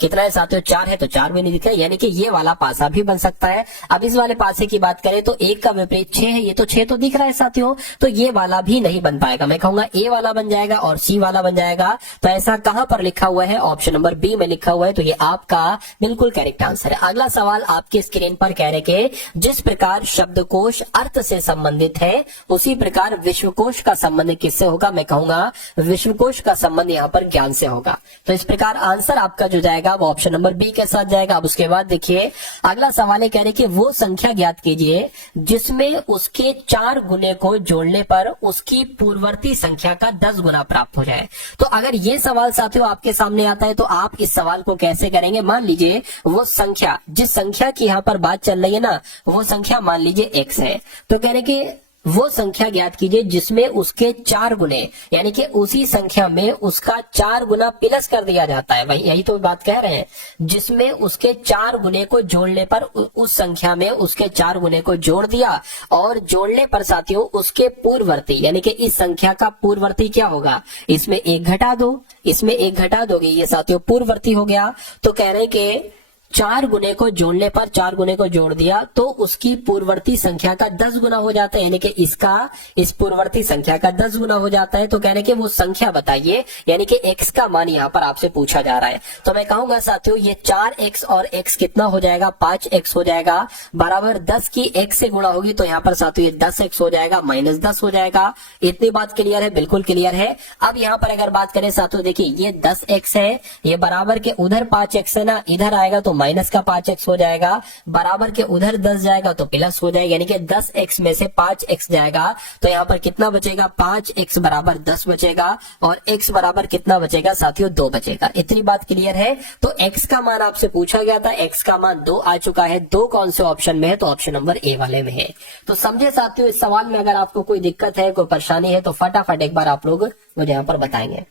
कितना है साथियों, 4 है, तो 4 भी नहीं दिख रहा है, यानी कि ये वाला पासा भी बन सकता है। अब इस वाले पासे की बात करें तो 1 का विपरीत 6 है, ये तो 6 तो दिख रहा है साथियों, तो ये वाला भी नहीं बन पाएगा। मैं कहूंगा ए वाला बन जाएगा और सी वाला बन जाएगा। तो ऐसा कहां पर लिखा हुआ है, ऑप्शन नंबर बी में लिखा हुआ है, तो ये आपका बिल्कुल करेक्ट आंसर है। अगला सवाल आपके स्क्रीन पर कह रहे कि जिस प्रकार शब्दकोश अर्थ से संबंधित है, उसी प्रकार विश्वकोश का संबंध किससे होगा। मैं कहूंगा विश्वकोश का संबंध यहाँ पर ज्ञान से होगा। तो इस प्रकार आंसर आपका जो जाएगा वो ऑप्शन नंबर बी के साथ जाएगा। अब उसके बाद देखिए अगला सवाल है, कह रहे कि वो संख्या ज्ञात कीजिए जिसमें उसके 4 गुने को जोड़ने पर उसकी पूर्ववर्ती संख्या का 10 गुना प्राप्त हो जाए। तो अगर ये सवाल साथियों आपके सामने आता है तो आप इस सवाल को कैसे करेंगे। मान लीजिए वो संख्या, जिस संख्या की यहाँ पर बात चल रही है ना, वो संख्या मान लीजिए x है, तो कह रहे कि वो संख्या ज्ञात कीजिए जिसमें उसके 4 गुने, यानी कि उसी संख्या में उसका 4 गुना प्लस कर दिया जाता है। वही यही तो बात कह रहे हैं, जिसमें उसके 4 गुने को जोड़ने पर उस संख्या में उसके 4 गुने को जोड़ दिया, और जोड़ने पर साथियों उसके पूर्ववर्ती, यानी कि इस संख्या का पूर्ववर्ती क्या होगा, इसमें 1 घटा दो, इसमें 1 घटा दोगे, ये साथियों पूर्ववर्ती हो गया। तो कह रहे हैं कि 4 गुने को जोड़ने पर, 4 गुने को जोड़ दिया तो उसकी पूर्ववर्ती संख्या का 10 गुना हो जाता है, यानी कि इसका इस पूर्ववर्ती संख्या का 10 गुना हो जाता है। तो कह रहे कि वो संख्या बताइए, यानी कि x का मान यहाँ पर आपसे पूछा जा रहा है। तो मैं कहूंगा साथियों ये 4x और x कितना हो जाएगा, 5x हो जाएगा, बराबर 10 की x से गुणा होगी, तो यहाँ पर साथियों ये 10x हो जाएगा, -10 हो जाएगा। इतनी बात क्लियर है, बिल्कुल क्लियर है। अब यहाँ पर अगर बात करें साथियों, देखिए ये 10x है, ये बराबर के उधर 5x है ना, इधर आएगा तो माइनस का 5x हो जाएगा, बराबर के उधर 10 जाएगा तो प्लस हो जाएगा, यानी कि 10x में से 5x जाएगा, तो यहाँ पर कितना बचेगा, 5x बराबर 10 बचेगा, और x बराबर कितना बचेगा साथियों, 2 बचेगा। इतनी बात क्लियर है। तो x का मान आपसे पूछा गया था, x का मान 2 आ चुका है। 2 कौन से ऑप्शन में है, तो ऑप्शन नंबर ए वाले में है। तो समझे साथियों, इस सवाल में अगर आपको कोई दिक्कत है, कोई परेशानी है, तो फटाफट एक बार आप लोग मुझे यहाँ पर बताएंगे।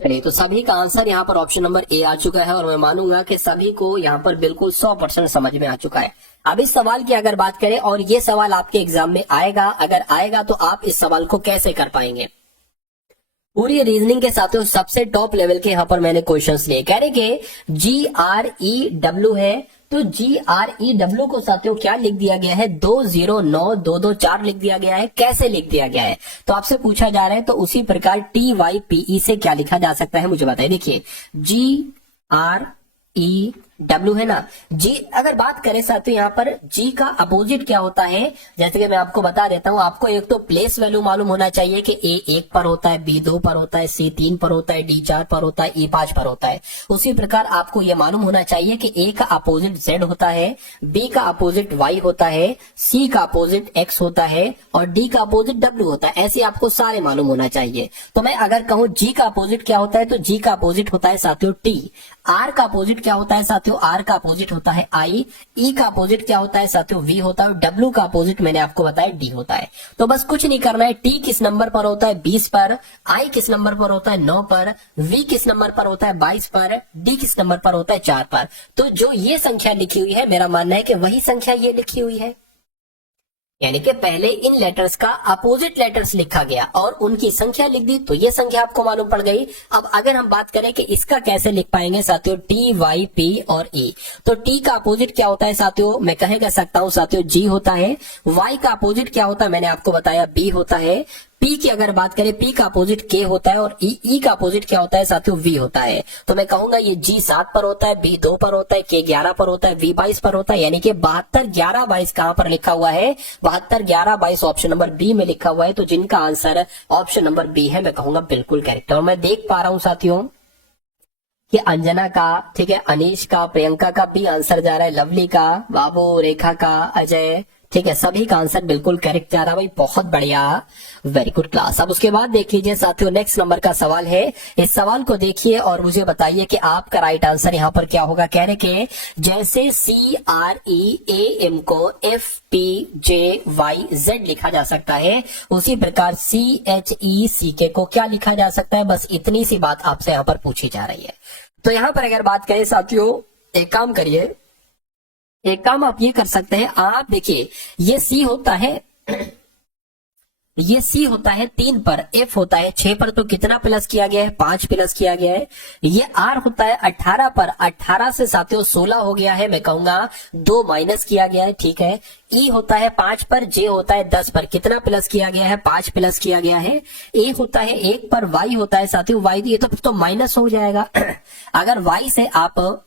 चलिए, तो सभी का आंसर यहाँ पर ऑप्शन नंबर ए आ चुका है, और मैं मानूंगा कि सभी को यहाँ पर बिल्कुल 100% समझ में आ चुका है। अब इस सवाल की अगर बात करें, और ये सवाल आपके एग्जाम में आएगा, अगर आएगा तो आप इस सवाल को कैसे कर पाएंगे। पूरी रीजनिंग के साथ सबसे टॉप लेवल के यहाँ पर मैंने क्वेश्चंस लिए। कह रहे कि GREW है, तो GREW को साथियों क्या लिख दिया गया है, 209224 लिख दिया गया है। कैसे लिख दिया गया है, तो आपसे पूछा जा रहा है। तो उसी प्रकार TYPE से क्या लिखा जा सकता है, मुझे बताइए। देखिए GREW है ना, जी अगर बात करें साथियों, यहाँ पर जी का अपोजिट क्या होता है, जैसे कि मैं आपको बता देता हूँ। आपको एक तो प्लेस वैल्यू मालूम होना चाहिए कि ए 1 पर होता है, बी 2 पर होता है, सी 3 पर होता है, डी 4 पर होता है, ई 5 पर होता है। उसी प्रकार आपको यह मालूम होना चाहिए कि ए का अपोजिट जेड होता है, बी का अपोजिट वाई होता है, सी का अपोजिट एक्स होता है, और डी का अपोजिट डब्ल्यू होता है। ऐसे आपको सारे मालूम होना चाहिए। तो मैं अगर कहूं जी का अपोजिट क्या होता है, तो जी का अपोजिट होता है साथियों टी। आर का अपोजिट क्या होता है साथियों, आर का अपोजिट होता है आई। ई का अपोजिट क्या होता है साथियों, वी होता है। डब्ल्यू का अपोजिट मैंने आपको बताया डी होता है। तो बस कुछ नहीं करना है। टी किस नंबर पर होता है, 20 पर। आई किस नंबर पर होता है, 9 पर। वी किस नंबर पर होता है, 22 पर। डी किस नंबर पर होता है, 4 पर। तो जो ये संख्या लिखी हुई है, मेरा मानना है कि वही संख्या ये लिखी हुई है, यानी कि पहले इन लेटर्स का अपोजिट लेटर्स लिखा गया और उनकी संख्या लिख दी, तो ये संख्या आपको मालूम पड़ गई। अब अगर हम बात करें कि इसका कैसे लिख पाएंगे साथियों, टी, वाई, पी और ई। तो टी का अपोजिट क्या होता है साथियों, मैं कह सकता हूं साथियों जी होता है। वाई का अपोजिट क्या होता है, मैंने आपको बताया बी होता है। पी की अगर बात करें, पी का अपोजिट के होता है, और ई का अपोजिट क्या होता है साथियों, वी होता है। तो मैं कहूंगा ये जी 7 पर होता है, बी 2 पर होता है, के 11 पर होता है, वी 22 पर होता है। यानी कि 72 11 22 कहां पर लिखा हुआ है, 72 11 22 ऑप्शन नंबर बी में लिखा हुआ है। तो जिनका आंसर ऑप्शन नंबर बी है, मैं कहूंगा बिल्कुल करेक्ट। और मैं देख पा रहा हूं साथियों कि अंजना का, ठीक है, अनीश का, प्रियंका का भी आंसर जा रहा है, लवली का, बाबू, रेखा का, अजय, ठीक है, सभी का आंसर बिल्कुल करेक्ट जा रहा भाई, बहुत बढ़िया, वेरी गुड क्लास। अब उसके बाद देख लीजिए साथियों, नेक्स्ट नंबर का सवाल है। इस सवाल को देखिए और मुझे बताइए कि आपका राइट आंसर यहाँ पर क्या होगा। कह रहे कि जैसे CREAM को FPJYZ लिखा जा सकता है, उसी प्रकार CHECK को क्या लिखा जा सकता है। बस इतनी सी बात आपसे यहाँ पर पूछी जा रही है। तो यहाँ पर अगर बात करें साथियों, एक काम करिए, एक काम आप ये कर सकते हैं, आप देखिए ये सी होता है, ये सी होता है 3 पर, एफ होता है 6 पर, तो कितना प्लस किया गया है, 5 प्लस किया गया है। ये आर होता है 18 पर, 18 से साथियों 16 हो गया है, मैं कहूंगा 2 माइनस किया गया है, ठीक है। ई होता है 5 पर, जे होता है 10 पर, कितना प्लस किया गया है, 5 प्लस किया गया है। ए होता है 1 पर, वाई होता है साथियों, वाई ये तो माइनस हो जाएगा। अगर वाई से आप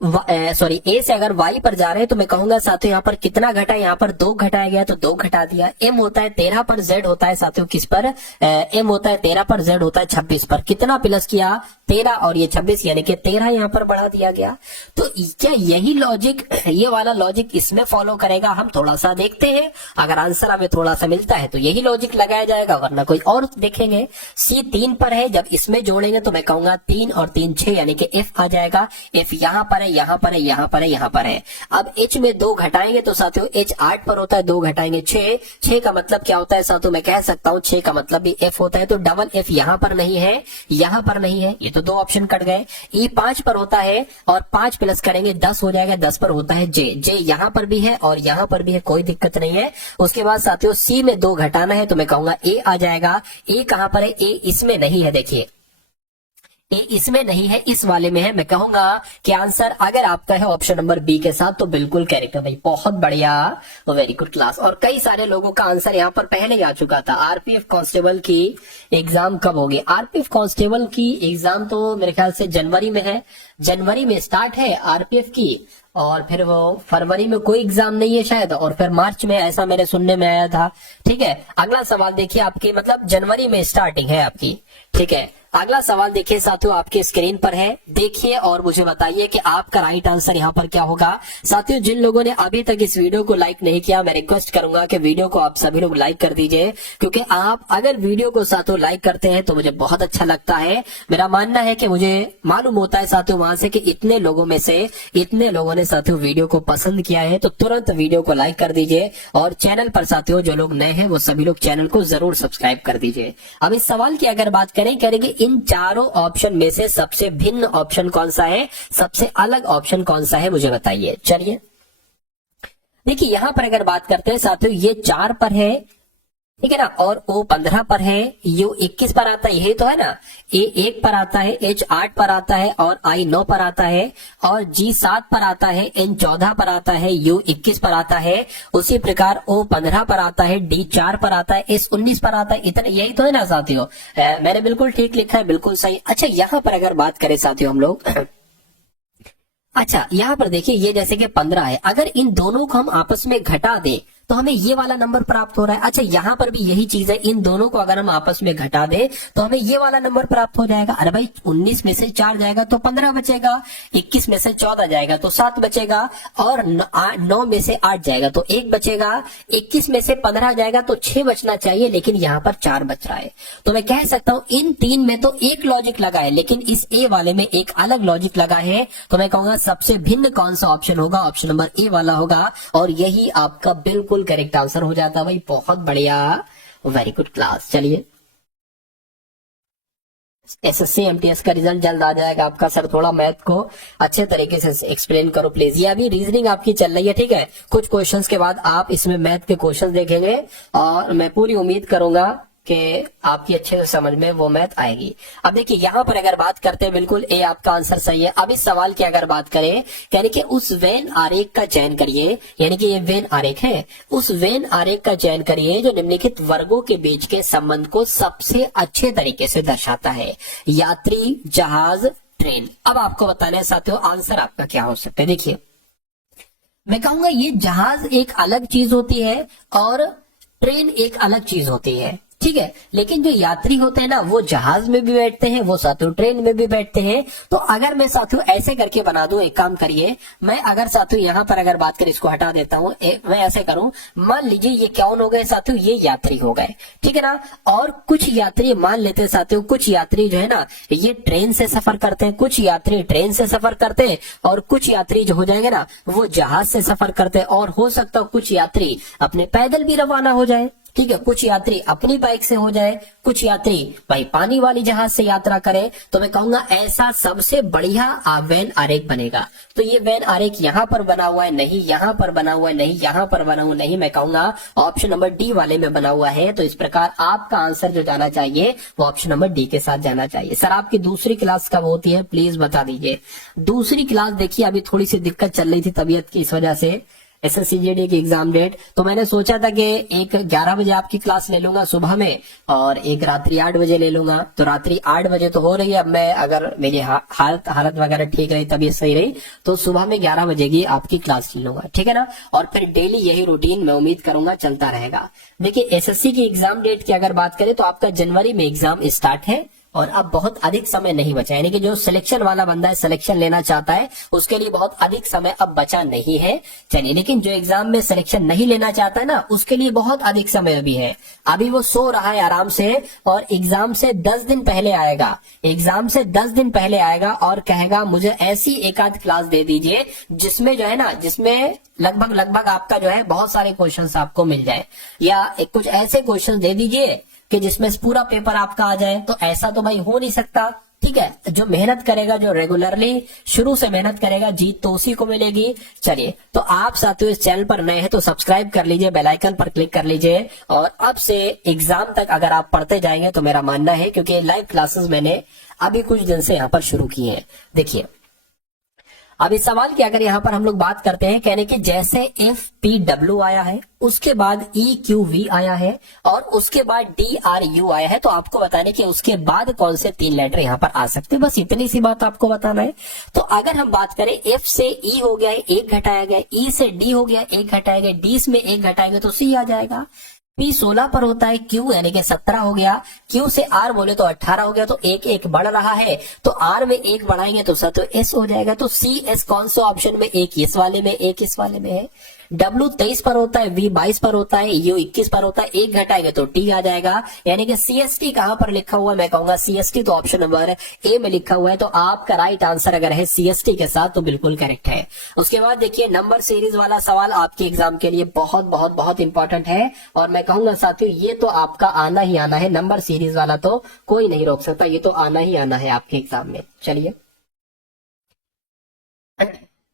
सॉरी ए से अगर वाई पर जा रहे हैं तो मैं कहूंगा साथियों यहाँ पर कितना घटा है, यहाँ पर 2 घटाया गया तो 2 घटा दिया। एम होता है 13 पर, जेड होता है साथियों किस पर, एम होता है 13 पर, जेड होता है 26 पर, कितना प्लस किया 13 और ये 26 यानी कि 13 यहाँ पर बढ़ा दिया गया। तो क्या यही लॉजिक, ये वाला लॉजिक इसमें फॉलो करेगा, हम थोड़ा सा देखते हैं। अगर आंसर हमें थोड़ा सा मिलता है तो यही लॉजिक लगाया जाएगा, वरना कोई और देखेंगे। सी 3 पर है, जब इसमें जोड़ेंगे तो मैं कहूंगा 3 और 3 6 यानी कि एफ आ जाएगा। एफ यहाँ पर है, यहाँ पर है, यहाँ पर है, यहाँ पर है। अब एच में 2 घटाएंगे तो साथियों एच 8 पर होता है, 2 घटाएंगे 6, 6 का मतलब क्या होता है साथियों, मैं कह सकता हूँ 6 का मतलब भी एफ होता है। तो डबल एफ यहाँ पर नहीं है, यहाँ पर नहीं है, ये तो 2 ऑप्शन कट गए। ई 5 पर होता है और 5 प्लस करेंगे 10 हो जाएगा, 10 पर होता है जे, जे यहाँ पर भी है और यहाँ पर भी है, कोई दिक्कत नहीं है। उसके बाद साथियों सी में 2 घटाना है तो मैं कहूंगा ए आ जाएगा। ए कहां पर है, ए इसमें नहीं है, देखिए ए इसमें नहीं है, इस वाले में है। मैं कहूंगा कि आंसर अगर आपका है ऑप्शन नंबर बी के साथ तो बिल्कुल करेक्ट है भाई, बहुत बढ़िया, वेरी गुड क्लास। और कई सारे लोगों का आंसर यहाँ पर पहले ही आ चुका था। आरपीएफ कांस्टेबल की एग्जाम कब होगी, आरपीएफ कांस्टेबल की एग्जाम तो मेरे ख्याल से जनवरी में है, जनवरी में स्टार्ट है आरपीएफ की, और फिर वो फरवरी में कोई एग्जाम नहीं है शायद, और फिर मार्च में, ऐसा मेरे सुनने में आया था। ठीक है, अगला सवाल देखिए, आपकी मतलब जनवरी में स्टार्टिंग है आपकी, ठीक है। अगला सवाल देखिए साथियों, आपके स्क्रीन पर है, देखिए और मुझे बताइए कि आपका राइट आंसर यहाँ पर क्या होगा। साथियों जिन लोगों ने अभी तक इस वीडियो को लाइक नहीं किया, मैं रिक्वेस्ट करूंगा कि वीडियो को आप सभी लोग लाइक कर दीजिए, क्योंकि आप अगर वीडियो को साथियों लाइक करते हैं तो मुझे बहुत अच्छा लगता है। मेरा मानना है कि मुझे मालूम होता है साथियों वहां से कि इतने लोगों में से इतने लोगों ने साथियों वीडियो को पसंद किया है, तो तुरंत वीडियो को लाइक कर दीजिए। और चैनल पर साथियों जो लोग नए हैं वो सभी लोग चैनल को जरूर सब्सक्राइब कर दीजिए। अब इस सवाल की अगर बात करें, करेंगे इन चारों ऑप्शन में से सबसे भिन्न ऑप्शन कौन सा है, सबसे अलग ऑप्शन कौन सा है, मुझे बताइए। चलिए देखिए, यहां पर अगर बात करते हैं साथियों, ये 4 पर है, ठीक है ना, और ओ 15 पर है, यू 21 पर आता है, यही तो है ना। ए 1 पर आता है, एच 8 पर आता है, और आई 9 पर आता है, और जी 7 पर आता है, एन 14 पर आता है, यू 21 पर आता है। उसी प्रकार ओ 15 पर आता है, डी 4 पर आता है, एस 19 पर आता है। इतने, यही तो है ना साथियों, मैंने बिल्कुल ठीक लिखा है, बिल्कुल सही। अच्छा यहाँ पर अगर बात करें साथियों हम लोग, अच्छा यहाँ पर देखिए, ये जैसे कि 15 है, अगर इन दोनों को हम आपस में घटा दें तो हमें ये वाला नंबर प्राप्त हो रहा है। अच्छा यहाँ पर भी यही चीज है, इन दोनों को अगर हम आपस में घटा दें तो हमें ये वाला नंबर प्राप्त हो जाएगा। अरे भाई 19 में से 4 जाएगा तो 15 बचेगा, 21 में से 14 जाएगा तो 7 बचेगा, और 9 में से 8 जाएगा तो 1 बचेगा, 21 में से 15 जाएगा तो 6 बचना चाहिए, लेकिन यहाँ पर 4 बच रहा है। तो मैं कह सकता हूँ इन 3 में तो एक लॉजिक लगा है, लेकिन इस ए वाले में एक अलग लॉजिक लगा है। तो मैं कहूंगा सबसे भिन्न कौन सा ऑप्शन होगा, ऑप्शन नंबर ए वाला होगा, और यही आपका बिल्कुल करेक्ट आंसर हो जाता है भाई, बहुत बढ़िया, वेरी गुड क्लास। चलिए एसएससी एमटीएस का रिजल्ट जल्द आ जाएगा आपका। सर थोड़ा मैथ को अच्छे तरीके से एक्सप्लेन करो प्लीज। ये अभी रीजनिंग आपकी चल रही है, ठीक है, कुछ क्वेश्चंस के बाद आप इसमें मैथ के क्वेश्चंस देखेंगे, और मैं पूरी उम्मीद करूंगा कि आपकी अच्छे से समझ में वो मैथ आएगी। अब देखिए यहाँ पर अगर बात करते हैं, बिल्कुल ए आपका आंसर सही है। अब इस सवाल की अगर बात करें, यानी कि उस वेन आरेख का चयन करिए, यानी कि ये वेन आरेख है, उस वेन आरेख का चयन करिए जो निम्नलिखित वर्गों के बीच के संबंध को सबसे अच्छे तरीके से दर्शाता है। यात्री, जहाज, ट्रेन। अब आपको बताना है साथियों आंसर आपका क्या हो सकता है। देखिए मैं कहूंगा ये जहाज एक अलग चीज होती है और ट्रेन एक अलग चीज होती है, ठीक है। लेकिन जो यात्री होते हैं ना वो जहाज में भी बैठते हैं, वो साथियों ट्रेन में भी बैठते हैं। तो अगर मैं साथियों ऐसे करके बना दूं, एक काम करिए, मैं अगर साथियों यहाँ पर अगर बात करें, इसको हटा देता हूं, मैं ऐसे करूं, मान लीजिए ये कौन हो गए साथियों, ये यात्री हो गए, ठीक है ना। और कुछ यात्री मान लेते हैं साथियों, कुछ यात्री जो है ना ये ट्रेन से सफर करते हैं, कुछ यात्री ट्रेन से सफर करते हैं, और कुछ यात्री जो हो जाएंगे ना वो जहाज से सफर करते हैं, और हो सकता है कुछ यात्री अपने पैदल भी रवाना हो जाए, ठीक है। कुछ यात्री अपनी बाइक से हो जाए, कुछ यात्री भाई पानी वाली जहाज से यात्रा करे। तो मैं कहूंगा ऐसा सबसे बढ़िया वैन आरेख बनेगा। तो ये वैन आरेख यहाँ पर बना हुआ है नहीं, यहाँ पर बना हुआ है नहीं, यहाँ पर बना हुआ नहीं, मैं कहूंगा ऑप्शन नंबर डी वाले में बना हुआ है। तो इस प्रकार आपका आंसर जो जाना चाहिए वो ऑप्शन नंबर डी के साथ जाना चाहिए। सर आपकी दूसरी क्लास कब होती है, प्लीज बता दीजिए। दूसरी क्लास देखिए अभी थोड़ी सी दिक्कत चल रही थी तबीयत की, इस वजह से SSCGD की एग्जाम डेट, तो मैंने सोचा था कि एक 11 बजे आपकी क्लास ले लूंगा सुबह में, और एक रात्रि 8 बजे ले लूंगा। तो रात्रि 8 बजे तो हो रही है, अब मैं अगर मेरी हालत वगैरह ठीक रही, तबीयत सही रही, तो सुबह में 11 बजे की आपकी क्लास ले लूंगा, ठीक है ना। और फिर डेली यही रूटीन मैं उम्मीद करूंगा चलता रहेगा। देखिए SSC की एग्जाम डेट की अगर बात करें तो आपका जनवरी में एग्जाम स्टार्ट है, और अब बहुत अधिक समय नहीं बचा, यानी कि जो सिलेक्शन वाला बंदा है, सिलेक्शन लेना चाहता है, उसके लिए बहुत अधिक समय अब बचा नहीं है। चलिए, लेकिन जो एग्जाम में सिलेक्शन नहीं लेना चाहता है ना, उसके लिए बहुत अधिक समय अभी है। अभी वो सो रहा है आराम से, और एग्जाम से 10 दिन पहले आएगा, एग्जाम से 10 दिन पहले आएगा और कहेगा मुझे ऐसी एक आध क्लास दे दीजिए जिसमें जो है ना, जिसमें लगभग आपका जो है बहुत सारे क्वेश्चंस आपको मिल जाए, या कुछ ऐसे क्वेश्चन दे दीजिए कि जिसमें पूरा पेपर आपका आ जाए। तो ऐसा तो भाई हो नहीं सकता, ठीक है। जो मेहनत करेगा, जो रेगुलरली शुरू से मेहनत करेगा, जीत तो उसी को मिलेगी। चलिए, तो आप साथियों इस चैनल पर नए हैं तो सब्सक्राइब कर लीजिए, बेल आइकन पर क्लिक कर लीजिए, और अब से एग्जाम तक अगर आप पढ़ते जाएंगे तो मेरा मानना है, क्योंकि लाइव क्लासेस मैंने अभी कुछ दिन से यहाँ पर शुरू की है। देखिए अब इस सवाल की अगर यहाँ पर हम लोग बात करते हैं, कहने की जैसे FPW आया है, उसके बाद EQV आया है, और उसके बाद DRU आया है, तो आपको बताने कि उसके बाद कौन से 3 लेटर यहाँ पर आ सकते हैं, बस इतनी सी बात आपको बताना है। तो अगर हम बात करें F से E हो गया है, 1 घटाया गया, E से D हो गया 1 घटाया गया, D में 1 घटाएंगे तो C आ जाएगा। P 16 पर होता है, Q यानी कि 17 हो गया, Q से R बोले तो 18 हो गया, तो एक बढ़ रहा है, तो R में 1 बढ़ाएंगे तो S हो जाएगा। तो CS कौन से ऑप्शन में, एक इस वाले में, एक इस वाले में है। W 23 पर होता है, V 22 पर होता है, U 21 पर होता है, 1 घटाएंगे तो T आ जाएगा। यानी कि CST कहां पर लिखा हुआ है, मैं कहूंगा CST तो ऑप्शन नंबर A में लिखा हुआ है। तो आपका राइट आंसर अगर है CST के साथ तो बिल्कुल करेक्ट है। उसके बाद देखिए नंबर सीरीज वाला सवाल आपके एग्जाम के लिए बहुत बहुत बहुत इंपॉर्टेंट है, और मैं कहूंगा साथियों ये तो आपका आना ही आना है, नंबर सीरीज वाला तो कोई नहीं रोक सकता, ये तो आना ही आना है आपके एग्जाम में। चलिए,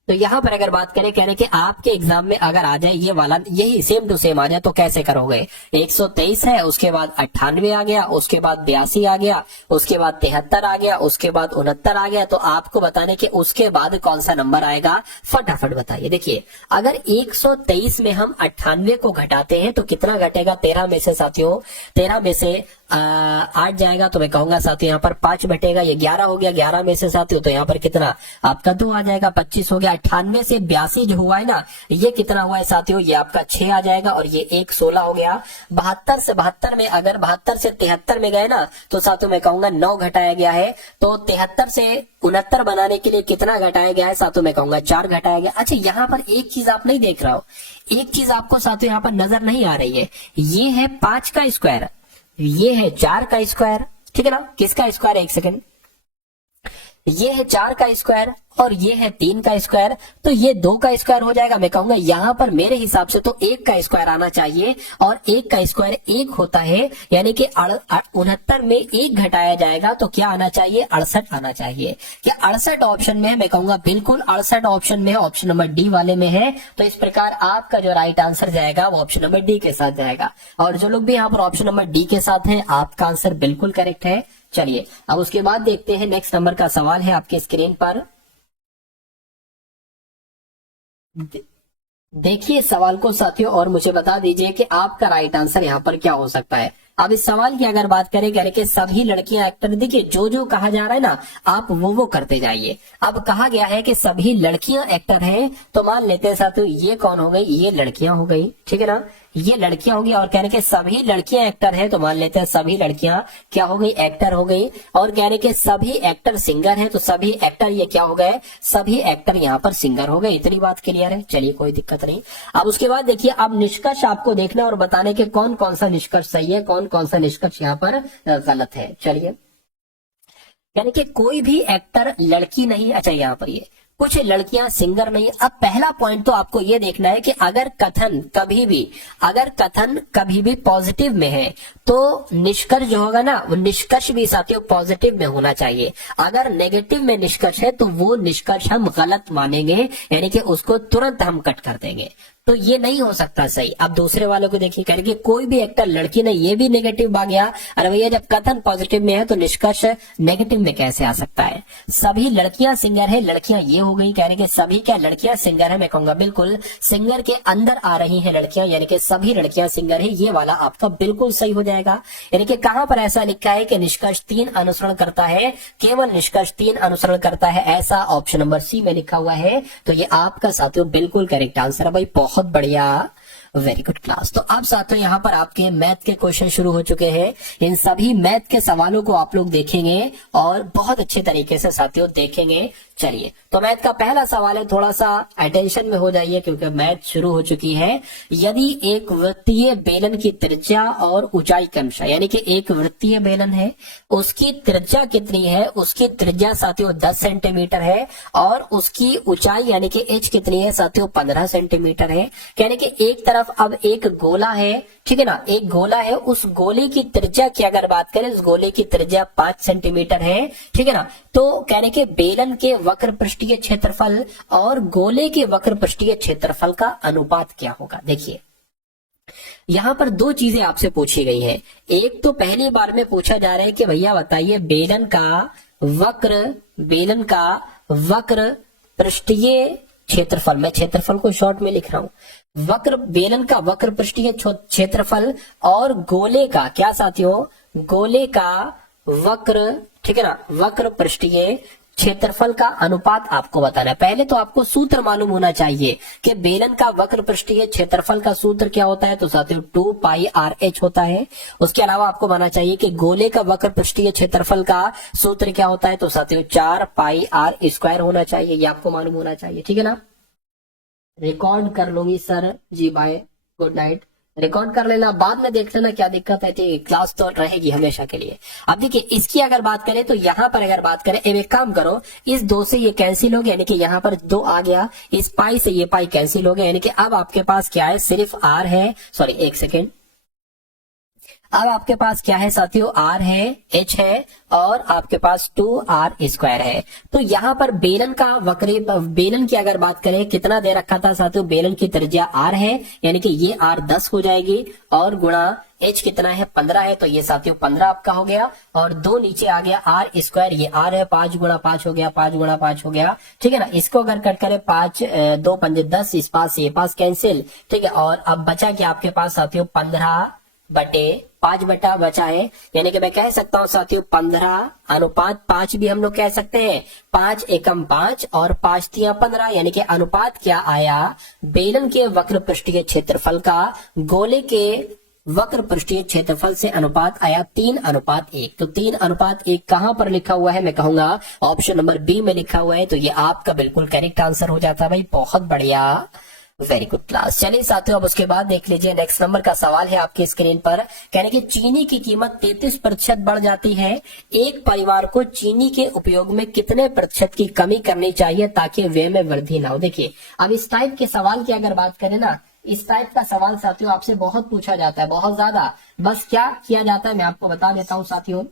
तो यहाँ पर अगर बात करें, कह रहे कि आपके एग्जाम में अगर आ जाए ये वाला, यही सेम टू सेम आ जाए तो कैसे करोगे। 123 है, उसके बाद 98 आ गया, उसके बाद 82 आ गया, उसके बाद 73 आ गया, उसके बाद 69 आ गया, तो आपको बताने कि उसके बाद कौन सा नंबर आएगा, फटाफट बताइए। देखिए अगर 123 में हम 98 को घटाते हैं तो कितना घटेगा, 13 में से साथियों, 13 में से 8 जाएगा, तो मैं कहूंगा साथियों यहाँ पर 5 बटेगा, ये 11 हो गया, 11 में से साथियों तो यहाँ पर कितना आपका 2 आ जाएगा, 25 हो गया। 98 से 82 जो हुआ है ना, ये कितना हुआ है साथियों, ये आपका 6 आ जाएगा, और ये 1 16 हो गया। 72 से 72 में, अगर 72 से 73 में गए ना तो साथियों मैं कहूंगा 9 घटाया गया है। तो 73 से 69 बनाने के लिए कितना घटाया गया है साथियों, मैं कहूंगा 4 घटाया गया। अच्छा, यहाँ पर एक चीज आप नहीं देख रहा हो, एक चीज आपको साथियों यहाँ पर नजर नहीं आ रही है, ये है 5 का स्क्वायर, ये है 4 का स्क्वायर, ठीक है ना। किसका स्क्वायर, एक सेकंड, ये है 4 का स्क्वायर और ये है 3 का स्क्वायर, तो ये 2 का स्क्वायर हो जाएगा। मैं कहूंगा यहाँ पर मेरे हिसाब से तो 1 का स्क्वायर आना चाहिए, और 1 का स्क्वायर 1 होता है, यानी कि 69 में 1 घटाया जाएगा तो क्या आना चाहिए, 68 आना चाहिए। क्या 68 ऑप्शन में है, मैं कहूंगा बिल्कुल 68 ऑप्शन में है, ऑप्शन नंबर डी वाले में है। तो इस प्रकार आपका जो राइट आंसर जाएगा वो ऑप्शन नंबर डी के साथ जाएगा, और जो लोग भी यहाँ पर ऑप्शन नंबर डी के साथ है आपका आंसर बिल्कुल करेक्ट है। चलिए अब उसके बाद देखते हैं नेक्स्ट नंबर का सवाल है आपके स्क्रीन पर। देखिए सवाल को साथियों और मुझे बता दीजिए कि आपका राइट आंसर यहाँ पर क्या हो सकता है। अब इस सवाल की अगर बात करें, कह रहे कि सभी लड़कियां एक्टर, देखिए जो जो कहा जा रहा है ना आप वो करते जाइए। अब कहा गया है कि सभी लड़कियां एक्टर हैं, तो मान लेते हैं साथियों ये कौन हो गई, ये लड़कियां हो गई, ठीक है ना। ये लड़कियां होंगी, और कहने के सभी लड़कियां एक्टर है, तो मान लेते हैं सभी लड़कियां क्या हो गई, एक्टर हो गई। और कहने के सभी एक्टर सिंगर है, तो सभी एक्टर ये क्या हो गए, सभी एक्टर यहाँ पर सिंगर हो गए। इतनी बात क्लियर है, चलिए कोई दिक्कत नहीं। अब उसके बाद देखिए, अब निष्कर्ष आपको देखना और बताने के कौन कौन सा निष्कर्ष सही है, कौन कौन सा निष्कर्ष यहाँ पर गलत है। चलिए, यानी कि कोई भी एक्टर लड़की नहीं, अच्छा यहाँ पर ये कुछ लड़कियां सिंगर नहीं। अब पहला पॉइंट तो आपको ये देखना है कि अगर कथन कभी भी पॉजिटिव में है तो निष्कर्ष जो होगा ना, वो निष्कर्ष भी साथियों पॉजिटिव में होना चाहिए। अगर नेगेटिव में निष्कर्ष है तो वो निष्कर्ष हम गलत मानेंगे, यानी कि उसको तुरंत हम कट कर देंगे, तो ये नहीं हो सकता सही। अब दूसरे वालों को देखिए, करेंगे कोई भी एक्टर लड़की नहीं, ये भी नेगेटिव आ गया। अरे भैया, जब कथन पॉजिटिव में है तो निष्कर्ष नेगेटिव में कैसे आ सकता है। सभी लड़कियां सिंगर है, लड़कियां ये हो गई, कह रहे कि सभी क्या लड़कियां सिंगर है, मैं कहूंगा बिल्कुल सिंगर के अंदर आ रही है लड़कियां, यानी कि सभी लड़कियां सिंगर है, ये वाला आपका बिल्कुल सही हो जाएगा। यानी कि कहां पर ऐसा लिखा है कि निष्कर्ष 3 अनुसरण करता है, केवल निष्कर्ष 3 अनुसरण करता है, ऐसा ऑप्शन नंबर सी में लिखा हुआ है, तो ये आपका साथियों बिल्कुल करेक्ट आंसर है भाई, बहुत बढ़िया, वेरी गुड क्लास। तो अब साथियों यहाँ पर आपके मैथ के क्वेश्चन शुरू हो चुके हैं। इन सभी मैथ के सवालों को आप लोग देखेंगे और बहुत अच्छे तरीके से साथियों देखेंगे। चलिए, तो मैथ का पहला सवाल है, थोड़ा सा अटेंशन में हो जाइए क्योंकि मैथ शुरू हो चुकी है। यदि एक वृत्तीय बेलन की त्रिज्या और ऊंचाई क्रमशः, यानी कि एक वृत्तीय बेलन है, उसकी त्रिज्या कितनी है, उसकी त्रिज्या साथियों 10 सेंटीमीटर है और उसकी ऊंचाई यानी कि एच कितनी है साथियों 15 सेंटीमीटर है। यानी कि एक तरफ अब एक गोला है, ठीक है ना, एक गोला है, उस गोले की त्रिज्या की अगर बात करें, उस गोले की त्रिज्या 5 सेंटीमीटर है, ठीक है ना। तो कहने के बेलन के वक्र पृष्ठीय क्षेत्रफल और गोले के वक्र पृष्ठीय क्षेत्रफल का अनुपात क्या होगा। देखिए, यहाँ पर दो चीजें आपसे पूछी गई है। एक तो पहली बार में पूछा जा रहा है कि भैया बताइए बेलन का वक्र पृष्ठीय क्षेत्रफल, मैं क्षेत्रफल को शॉर्ट में लिख रहा हूं, बेलन का वक्र पृष्ठीय क्षेत्रफल और गोले का क्या साथियों, गोले का वक्र, ठीक है ना, वक्र पृष्ठीय क्षेत्रफल का अनुपात आपको बताना है। पहले तो आपको सूत्र मालूम होना चाहिए कि बेलन का वक्र पृष्ठीय क्षेत्रफल का सूत्र क्या होता है, तो साथियों 2 पाई आर एच होता है। उसके अलावा आपको मानना चाहिए कि गोले का वक्र पृष्ठीय क्षेत्रफल का सूत्र क्या होता है, तो साथियों 4 पाई आर स्क्वायर होना चाहिए, ये आपको मालूम होना चाहिए, ठीक है ना। रिकॉर्ड कर लूंगी सर जी, बाय, गुड नाइट, रिकॉर्ड कर लेना, बाद में देख लेना क्या दिक्कत है, क्लास तो रहेगी हमेशा के लिए। अब देखिए, इसकी अगर बात करें तो यहाँ पर अगर बात करें, एक काम करो, इस 2 से ये कैंसिल हो गया, यानी कि यहाँ पर 2 आ गया, इस पाई से ये पाई कैंसिल हो गया, यानी कि अब आपके पास क्या है, सिर्फ आर है, सॉरी एक सेकेंड, अब आपके पास क्या है साथियों, आर है, एच है और आपके पास 2r स्क्वायर है। तो यहाँ पर बेलन का बेलन की अगर बात करें, कितना दे रखा था साथियों, बेलन की त्रिज्या r है, यानी कि ये r 10 हो जाएगी और गुणा h कितना है 15 है, तो ये साथियों 15 आपका हो गया और 2 नीचे आ गया r स्क्वायर, ये r है, 5 गुणा 5 हो गया, 5 गुणा 5 हो गया, ठीक है ना। इसको अगर कट करें 5 2 पंजे 10, इस पास ये पास कैंसिल, ठीक है। और अब बचा क्या आपके पास साथियों 15/5 बटा बचा है, यानी कि मैं कह सकता हूं साथियों 15:5 भी हम लोग कह सकते हैं, 5 एकम 5 और 5 तिया 15, यानी कि अनुपात क्या आया, बेलन के वक्र पृष्ठीय क्षेत्रफल का गोले के वक्र पृष्ठीय क्षेत्रफल से अनुपात आया 3:1। तो 3:1 कहां पर लिखा हुआ है, मैं कहूंगा ऑप्शन नंबर बी में लिखा हुआ है, तो ये आपका बिल्कुल करेक्ट आंसर हो जाता है भाई, बहुत बढ़िया, वेरी गुड क्लास। चलिए साथियों, अब उसके बाद देख लीजिए, नेक्स्ट नंबर का सवाल है आपकी स्क्रीन पर, कहने की चीनी की कीमत 33% बढ़ जाती है, एक परिवार को चीनी के उपयोग में कितने प्रतिशत की कमी करनी चाहिए ताकि व्यय में वृद्धि ना हो। देखिए, अब इस टाइप के सवाल की अगर बात करें ना, इस टाइप का सवाल साथियों आपसे बहुत पूछा जाता है, बहुत ज्यादा। बस क्या किया जाता है मैं आपको बता देता हूँ साथियों,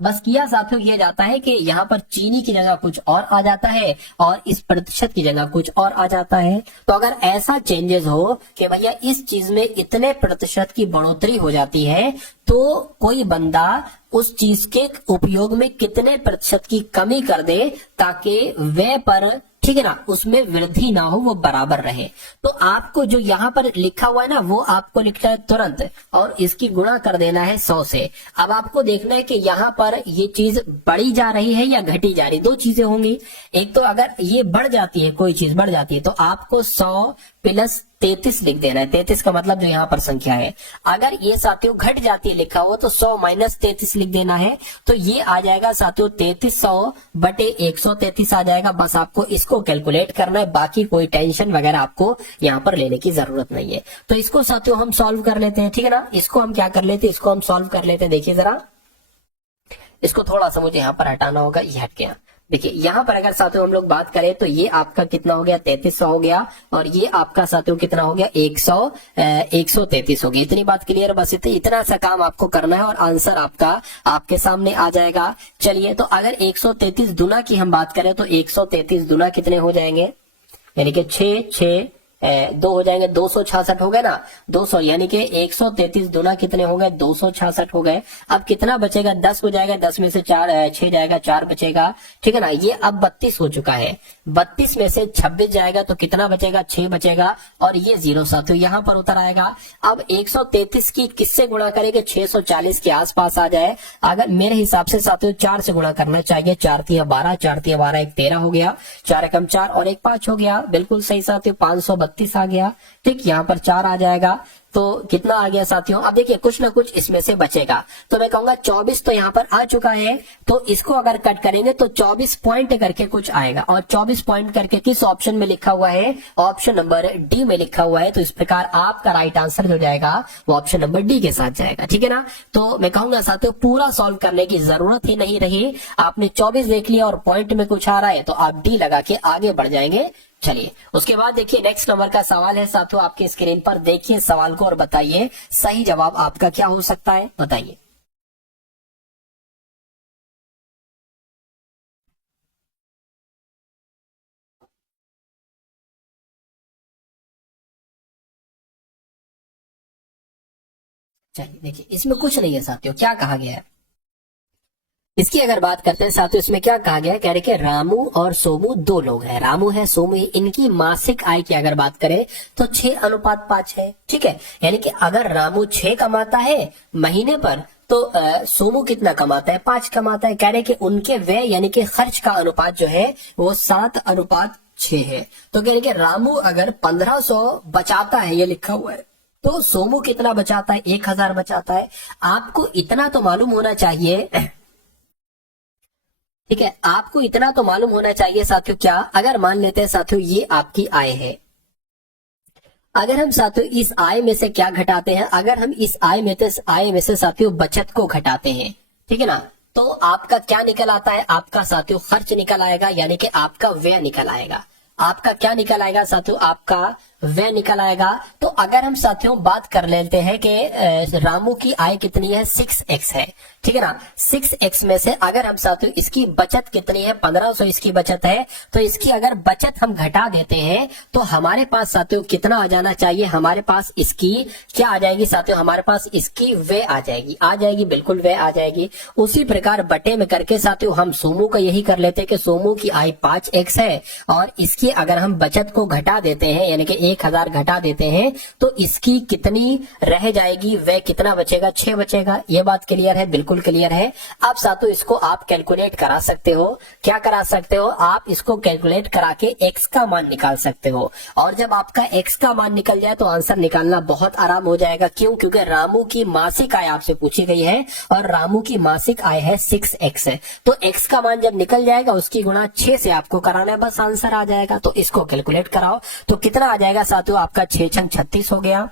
बस किया साथियों किया जाता है कि यहाँ पर चीनी की जगह कुछ और आ जाता है और इस प्रतिशत की जगह कुछ और आ जाता है। तो अगर ऐसा चेंजेस हो कि भैया इस चीज में इतने प्रतिशत की बढ़ोतरी हो जाती है, तो कोई बंदा उस चीज के उपयोग में कितने प्रतिशत की कमी कर दे ताकि व्यय पर, ठीक है ना, उसमें वृद्धि ना हो, वो बराबर रहे। तो आपको जो यहाँ पर लिखा हुआ है ना, वो आपको लिखना है तुरंत और इसकी गुणा कर देना है 100 से। अब आपको देखना है कि यहाँ पर ये चीज बढ़ी जा रही है या घटी जा रही, दो चीजें होंगी। एक तो अगर ये बढ़ जाती है, कोई चीज बढ़ जाती है, तो आपको 100 प्लस 33 लिख देना है। 33 का मतलब जो यहाँ पर संख्या है, अगर ये साथियों घट जाती है लिखा हुआ तो 100 माइनस 33 लिख देना है। तो ये आ जाएगा साथियों 3300 बटे 133 आ जाएगा। बस आपको इसको कैलकुलेट करना है, बाकी कोई टेंशन वगैरह आपको यहाँ पर लेने की जरूरत नहीं है। तो इसको साथियों हम सॉल्व कर लेते हैं, ठीक है ना। इसको हम क्या कर लेते हैं, इसको हम सॉल्व कर लेते हैं। देखिए जरा, इसको थोड़ा सा मुझे यहाँ पर हटाना होगा, ये हट गया। देखिए यहाँ पर अगर साथियों हम लोग बात करें तो ये आपका कितना हो गया, 3300 हो गया, और ये आपका साथियों कितना हो गया, 133 हो गया। इतनी बात क्लियर, बस इतना सा काम आपको करना है और आंसर आपका आपके सामने आ जाएगा। चलिए, तो अगर 133 दुना की हम बात करें तो 133 दुना कितने हो जाएंगे, यानी कि 6 दो हो जाएंगे, 266 हो गए ना, 200, यानी कि 133 दुना कितने हो गए, 266 हो गए। अब कितना बचेगा, 10 हो जाएगा, 10 में से 6 जाएगा, 4 बचेगा, ठीक है ना। ये अब 32 हो चुका है, 32 में से 26 जाएगा तो कितना बचेगा, 6 बचेगा, और ये 0 साथियों यहाँ पर उतर आएगा। अब 133 की किससे गुणा करेंगे, 640 के आसपास आ जाए। अगर मेरे हिसाब से साथियों 4 से गुणा करना चाहिए, 4 तिया 12, 4 तिया 12, 1 13 हो गया, 4 एकम 4 और 1 5 हो गया, बिल्कुल सही साथियों, 532 आ गया। ठीक, यहाँ पर 4 आ जाएगा, तो कितना आ गया साथियों। अब देखिए कुछ ना कुछ इसमें से बचेगा, तो मैं कहूंगा 24 तो यहाँ पर आ चुका है, तो इसको अगर कट करेंगे तो 24 पॉइंट करके कुछ आएगा, और 24 पॉइंट करके किस ऑप्शन में लिखा हुआ है, ऑप्शन नंबर डी में लिखा हुआ है। तो इस प्रकार आपका राइट आंसर जो जाएगा वो ऑप्शन नंबर डी के साथ जाएगा, ठीक है ना। तो मैं कहूंगा साथियों पूरा सॉल्व करने की जरूरत ही नहीं रही, आपने 24 देख लिया और पॉइंट में कुछ आ रहा है तो आप डी लगा के आगे बढ़ जाएंगे। चलिए, उसके बाद देखिए नेक्स्ट नंबर का सवाल है साथियों, आपके स्क्रीन पर देखिए सवाल को और बताइए सही जवाब आपका क्या हो सकता है, बताइए। चलिए देखिए, इसमें कुछ नहीं है साथियों, क्या कहा गया है इसकी अगर बात करते हैं साथियों, इसमें क्या कहा गया है, कह रहे कि रामू और सोमू दो लोग हैं, रामू है सोमू है, इनकी मासिक आय की अगर बात करें तो 6:5 है, ठीक है। यानी कि अगर रामू 6 कमाता है महीने पर तो सोमू कितना कमाता है, 5 कमाता है। कह रहे कि उनके व्यय यानी कि खर्च का अनुपात जो है वो 7:6 है। तो कह रहे कि रामू अगर 1500 बचाता है, ये लिखा हुआ है, तो सोमू कितना बचाता है, 1000 बचाता है। आपको इतना तो मालूम होना चाहिए, ठीक है, आपको इतना तो मालूम होना चाहिए साथियों, क्या अगर मान लेते हैं साथियों ये आपकी आय है, अगर हम साथियों इस आय में से क्या घटाते हैं, अगर हम इस आय में से साथियों बचत को घटाते हैं, ठीक है ना, तो आपका क्या निकल आता है, आपका साथियों खर्च निकल आएगा, यानी कि आपका व्यय निकल आएगा। आपका क्या निकल आएगा साथियों, आपका व्यय निकल आएगा। तो अगर हम साथियों बात कर लेते हैं कि रामू की आय कितनी है, 6x है, ठीक है ना। 6x में से अगर हम साथियों इसकी बचत कितनी है, 1500 इसकी बचत है, तो इसकी अगर बचत हम घटा देते हैं तो हमारे पास साथियों कितना आ जाना चाहिए, हमारे पास इसकी क्या आ जाएगी साथियों, हमारे पास इसकी व्यय आ जाएगी, बिल्कुल व्यय आ जाएगी। उसी प्रकार बटे में करके साथियों हम सोमू का यही कर लेते हैं कि सोमू की आय 5x है, और इसकी अगर हम बचत को घटा देते हैं यानी कि 1000 घटा देते हैं तो इसकी कितनी रह जाएगी, वह कितना बचेगा, 6 बचेगा। यह बात क्लियर है, बिल्कुल क्लियर है। अब साथियों इसको आप कैलकुलेट करा सकते हो, क्या करा सकते हो, आप इसको कैलकुलेट करा के x का मान निकाल सकते हो, और जब आपका x का मान निकल जाए तो आंसर निकालना बहुत आराम हो जाएगा। क्यों, क्योंकि रामू की मासिक आय आपसे पूछी गई है और रामू की मासिक आय है 6x है, तो x का मान जब निकल जाएगा उसकी गुणा 6 से आपको कराना है, बस आंसर आ जाएगा। तो इसको कैलकुलेट कराओ तो कितना आ जाएगा साथियों, आपका 6 छंग 36 हो गया,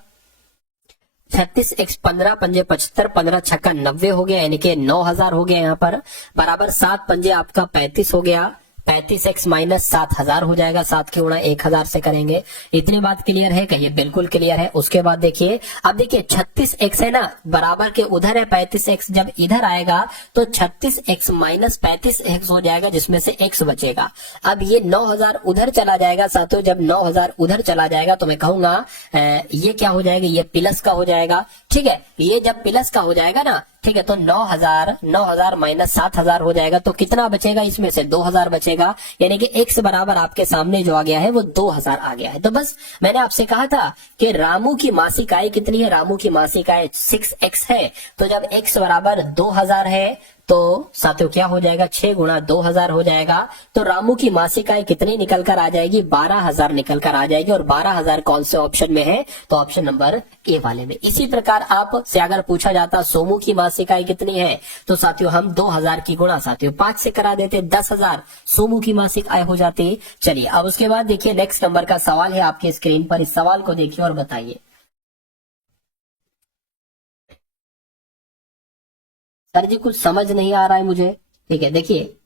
36x 15 पंजे 75, 15 छक्का 90 हो गया, यानी कि 9000 हो गया यहाँ पर, बराबर 7 पंजे आपका 35 हो गया, 35x माइनस 7000 हो जाएगा, 7 की गुणा 1000 से करेंगे। इतनी बात क्लियर है, कहिए बिल्कुल क्लियर है। उसके बाद देखिए, अब देखिए 36x है ना, बराबर के उधर है 35x, जब इधर आएगा तो 36x माइनस 35x हो जाएगा, जिसमें से x बचेगा। अब ये 9000 उधर चला जाएगा साथियों, जब 9000 उधर चला जाएगा तो मैं कहूंगा ये क्या हो जाएगा, ये प्लस का हो जाएगा, ठीक है। ये जब प्लस का हो जाएगा ना, ठीक है, तो 9000 माइनस 7000 हो जाएगा, तो कितना बचेगा, इसमें से 2000 बचेगा, यानी कि x बराबर आपके सामने जो आ गया है वो 2000 आ गया है। तो बस मैंने आपसे कहा था कि रामू की मासिक आय कितनी है, रामू की मासिक आय 6x है, तो जब x बराबर 2000 है तो साथियों क्या हो जाएगा, 6 गुणा 2000 हो जाएगा। तो रामू की मासिक आय कितनी निकल कर आ जाएगी, 12,000 निकल कर आ जाएगी। और 12,000 कौन से ऑप्शन में है, तो ऑप्शन नंबर ए वाले में। इसी प्रकार आप से अगर पूछा जाता सोमू की मासिक आय कितनी है, तो साथियों हम 2000 की गुणा साथियों 5 से करा देते, 10,000 सोमू की मासिक आय हो जाती। चलिए अब उसके बाद देखिए नेक्स्ट नंबर का सवाल है आपके स्क्रीन पर, इस सवाल को देखिए और बताइए। सर जी कुछ समझ नहीं आ रहा है मुझे। ठीक है, देखिए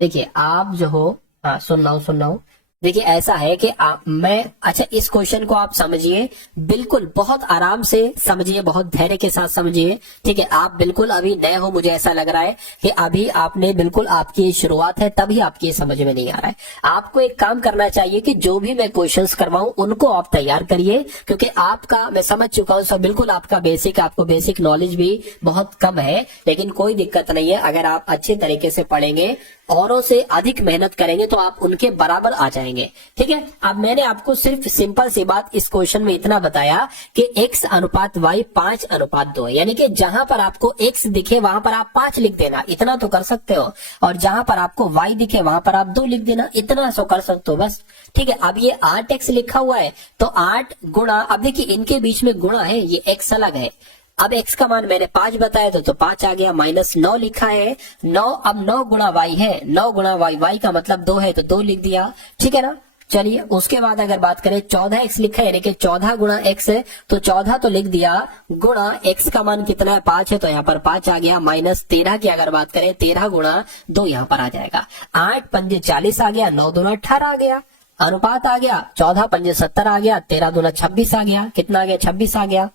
देखिए आप जो हो, हाँ सुन रहा हूं। देखिए ऐसा है कि मैं, अच्छा इस क्वेश्चन को आप समझिए, बिल्कुल बहुत आराम से समझिए, बहुत धैर्य के साथ समझिए। ठीक है, आप बिल्कुल अभी नए हो, मुझे ऐसा लग रहा है कि अभी आपने बिल्कुल, आपकी शुरुआत है तभी आपकी समझ में नहीं आ रहा है। आपको एक काम करना चाहिए कि जो भी मैं क्वेश्चंस करवाऊं उनको आप तैयार करिए, क्योंकि आपका मैं समझ चुका हूं सब, बिल्कुल आपका बेसिक, आपको बेसिक नॉलेज भी बहुत कम है, लेकिन कोई दिक्कत नहीं है। अगर आप अच्छे तरीके से पढ़ेंगे, औरों से अधिक मेहनत करेंगे, तो आप उनके बराबर आ जाएंगे। ठीक है, अब मैंने आपको सिर्फ सिंपल सी बात इस क्वेश्चन में इतना बताया कि x अनुपात y 5:2 है, यानी कि जहां पर आपको x दिखे वहां पर आप 5 लिख देना, इतना तो कर सकते हो। और जहां पर आपको y दिखे वहां पर आप 2 लिख देना, इतना तो कर सकते हो बस। ठीक है, अब ये 8x लिखा हुआ है, तो 8 गुणा, अब देखिए इनके बीच में गुणा है, ये x अलग है। अब x का मान मैंने 5 बताया तो 5 आ गया, -9 लिखा है 9। अब 9 गुणा y है, 9 गुणा y का मतलब 2 है, तो 2 लिख दिया। ठीक है ना। चलिए उसके बाद अगर बात करें 14x लिखा है, यानी कि 14 गुणा x है, तो 14 तो लिख दिया, गुणा x का मान कितना है, 5 है, तो यहाँ पर 5 आ गया। -13 की अगर बात करें, 13 गुणा 2 यहाँ पर आ जाएगा। 8 पंजे 40 आ गया, 9 दूना 18 आ गया, अनुपात आ गया, 14 पंजे 70 आ गया, 13 दूना 26 आ गया, कितना आ गया, 26 आ गया।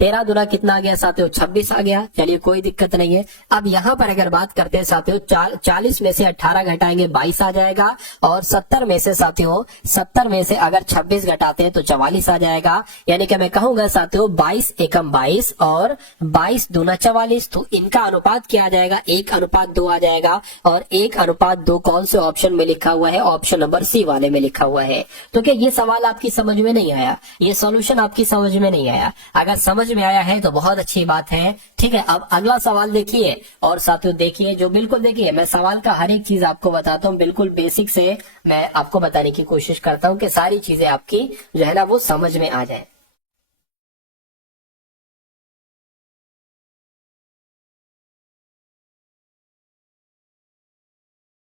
13 दूना कितना आ गया साथियों, 26 आ गया। चलिए कोई दिक्कत नहीं है। अब यहाँ पर अगर बात करते हैं साथियों, 40 में से 18 घटाएंगे 22 आ जाएगा, और 70 में से साथियों, 70 में से अगर 26 घटाते हैं तो 44 आ जाएगा। यानी कि मैं कहूंगा साथियों 22 एकम 22 और 22 दूना 44, तो इनका अनुपात क्या आ जाएगा, 1:2 आ जाएगा। और 1:2 कौन से ऑप्शन में लिखा हुआ है, ऑप्शन नंबर सी वाले में लिखा हुआ है। तो क्या ये सवाल आपकी समझ में नहीं आया, ये सॉल्यूशन आपकी समझ में नहीं आया? अगर समझ में आया है तो बहुत अच्छी बात है। ठीक है, अब अगला सवाल देखिए, और साथियों देखिए, जो बिल्कुल देखिए मैं सवाल का हर एक चीज आपको बताता हूँ, बिल्कुल बेसिक से मैं आपको बताने की कोशिश करता हूँ कि सारी चीजें आपकी जो है ना वो समझ में आ जाए।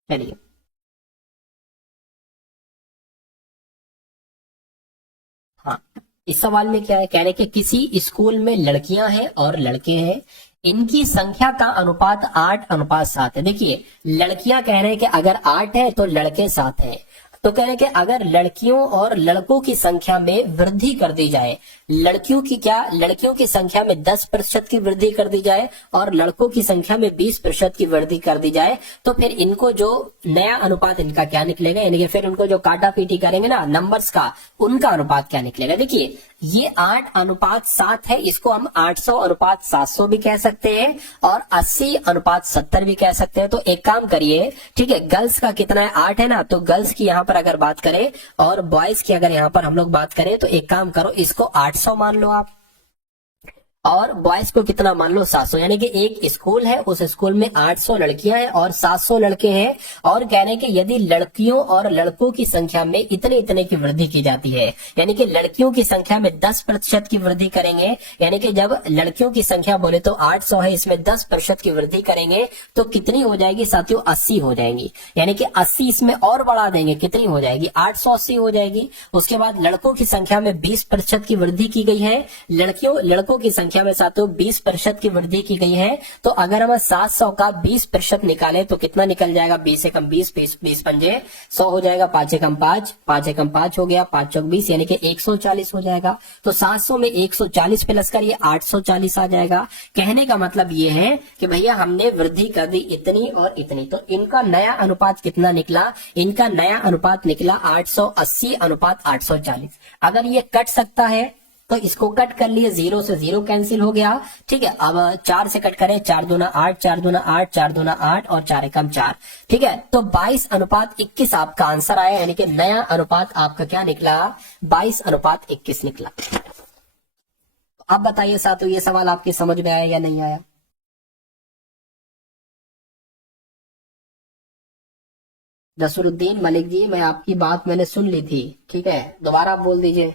चलिए, हाँ इस सवाल में क्या है, कह रहे कि किसी स्कूल में लड़कियां हैं और लड़के हैं, इनकी संख्या का अनुपात 8:7 है। देखिए लड़कियां कह रहे हैं कि अगर 8 है तो लड़के 7 हैं। तो कह रहे हैं कि अगर लड़कियों और लड़कों की संख्या में वृद्धि कर दी जाए, लड़कियों की क्या, लड़कियों की संख्या में 10% की वृद्धि कर दी जाए और लड़कों की संख्या में 20% की वृद्धि कर दी जाए, तो फिर इनको जो नया अनुपात इनका क्या निकलेगा, यानी कि फिर उनको जो काटा पीटी करेंगे ना नंबर्स का, उनका अनुपात क्या निकलेगा। देखिए ये 8:7 है, इसको हम 800:700 भी कह सकते हैं और 80:70 भी कह सकते हैं। तो एक काम करिए, ठीक है, गर्ल्स का कितना है, 8 है ना, तो गर्ल्स की यहाँ पर अगर बात करें और बॉयज की अगर यहाँ पर हम लोग बात करें, तो एक काम करो, इसको 800 मान लो आप, और बॉयज को कितना मान लो, 700। यानी कि एक स्कूल है, उस स्कूल में 800 लड़कियां हैं और 700 लड़के हैं। और कह रहे हैं कि यदि लड़कियों और लड़कों की संख्या में इतने इतने की वृद्धि की जाती है, यानी कि लड़कियों की संख्या में 10% की वृद्धि करेंगे, यानी कि जब लड़कियों की संख्या बोले तो 800 है, इसमें 10% की वृद्धि करेंगे तो कितनी हो जाएगी साथियों, 80 हो जाएंगी। यानी कि 80 इसमें और बढ़ा देंगे, कितनी हो जाएगी, 880 हो जाएगी। उसके बाद लड़कों की संख्या में 20% की वृद्धि की गई है, लड़कों की संख्या में साथियों 20% की वृद्धि की गई है। तो अगर हम 700 का 20% निकाले तो कितना निकल जाएगा, 20 एकम 20, 20 पंजे 100 हो जाएगा, 5 एकम 5, 5 एकम 5 हो गया, 5 चौक 20, यानी कि 140 हो जाएगा। तो 700 में 140 प्लस करिए, 840 आ जाएगा। कहने का मतलब ये है कि भैया हमने वृद्धि कर दी इतनी और इतनी, तो इनका नया अनुपात कितना निकला, इनका नया अनुपात निकला 880:840। अगर ये कट सकता है तो इसको कट कर लिए, 0 से 0 कैंसिल हो गया। ठीक है, अब 4 से कट करें, 4 दूना 8, 4 दूना 8, 4 दूना 8 और 4 एकम 4। ठीक है, तो 22:21 आपका आंसर आया, यानी कि नया अनुपात आपका क्या निकला, 22:21 निकला। अब बताइए साथियों, ये सवाल आपकी समझ में आया या नहीं आया? जसरुद्दीन मलिक जी, मैं आपकी बात मैंने सुन ली थी। ठीक है, दोबारा आप बोल दीजिए।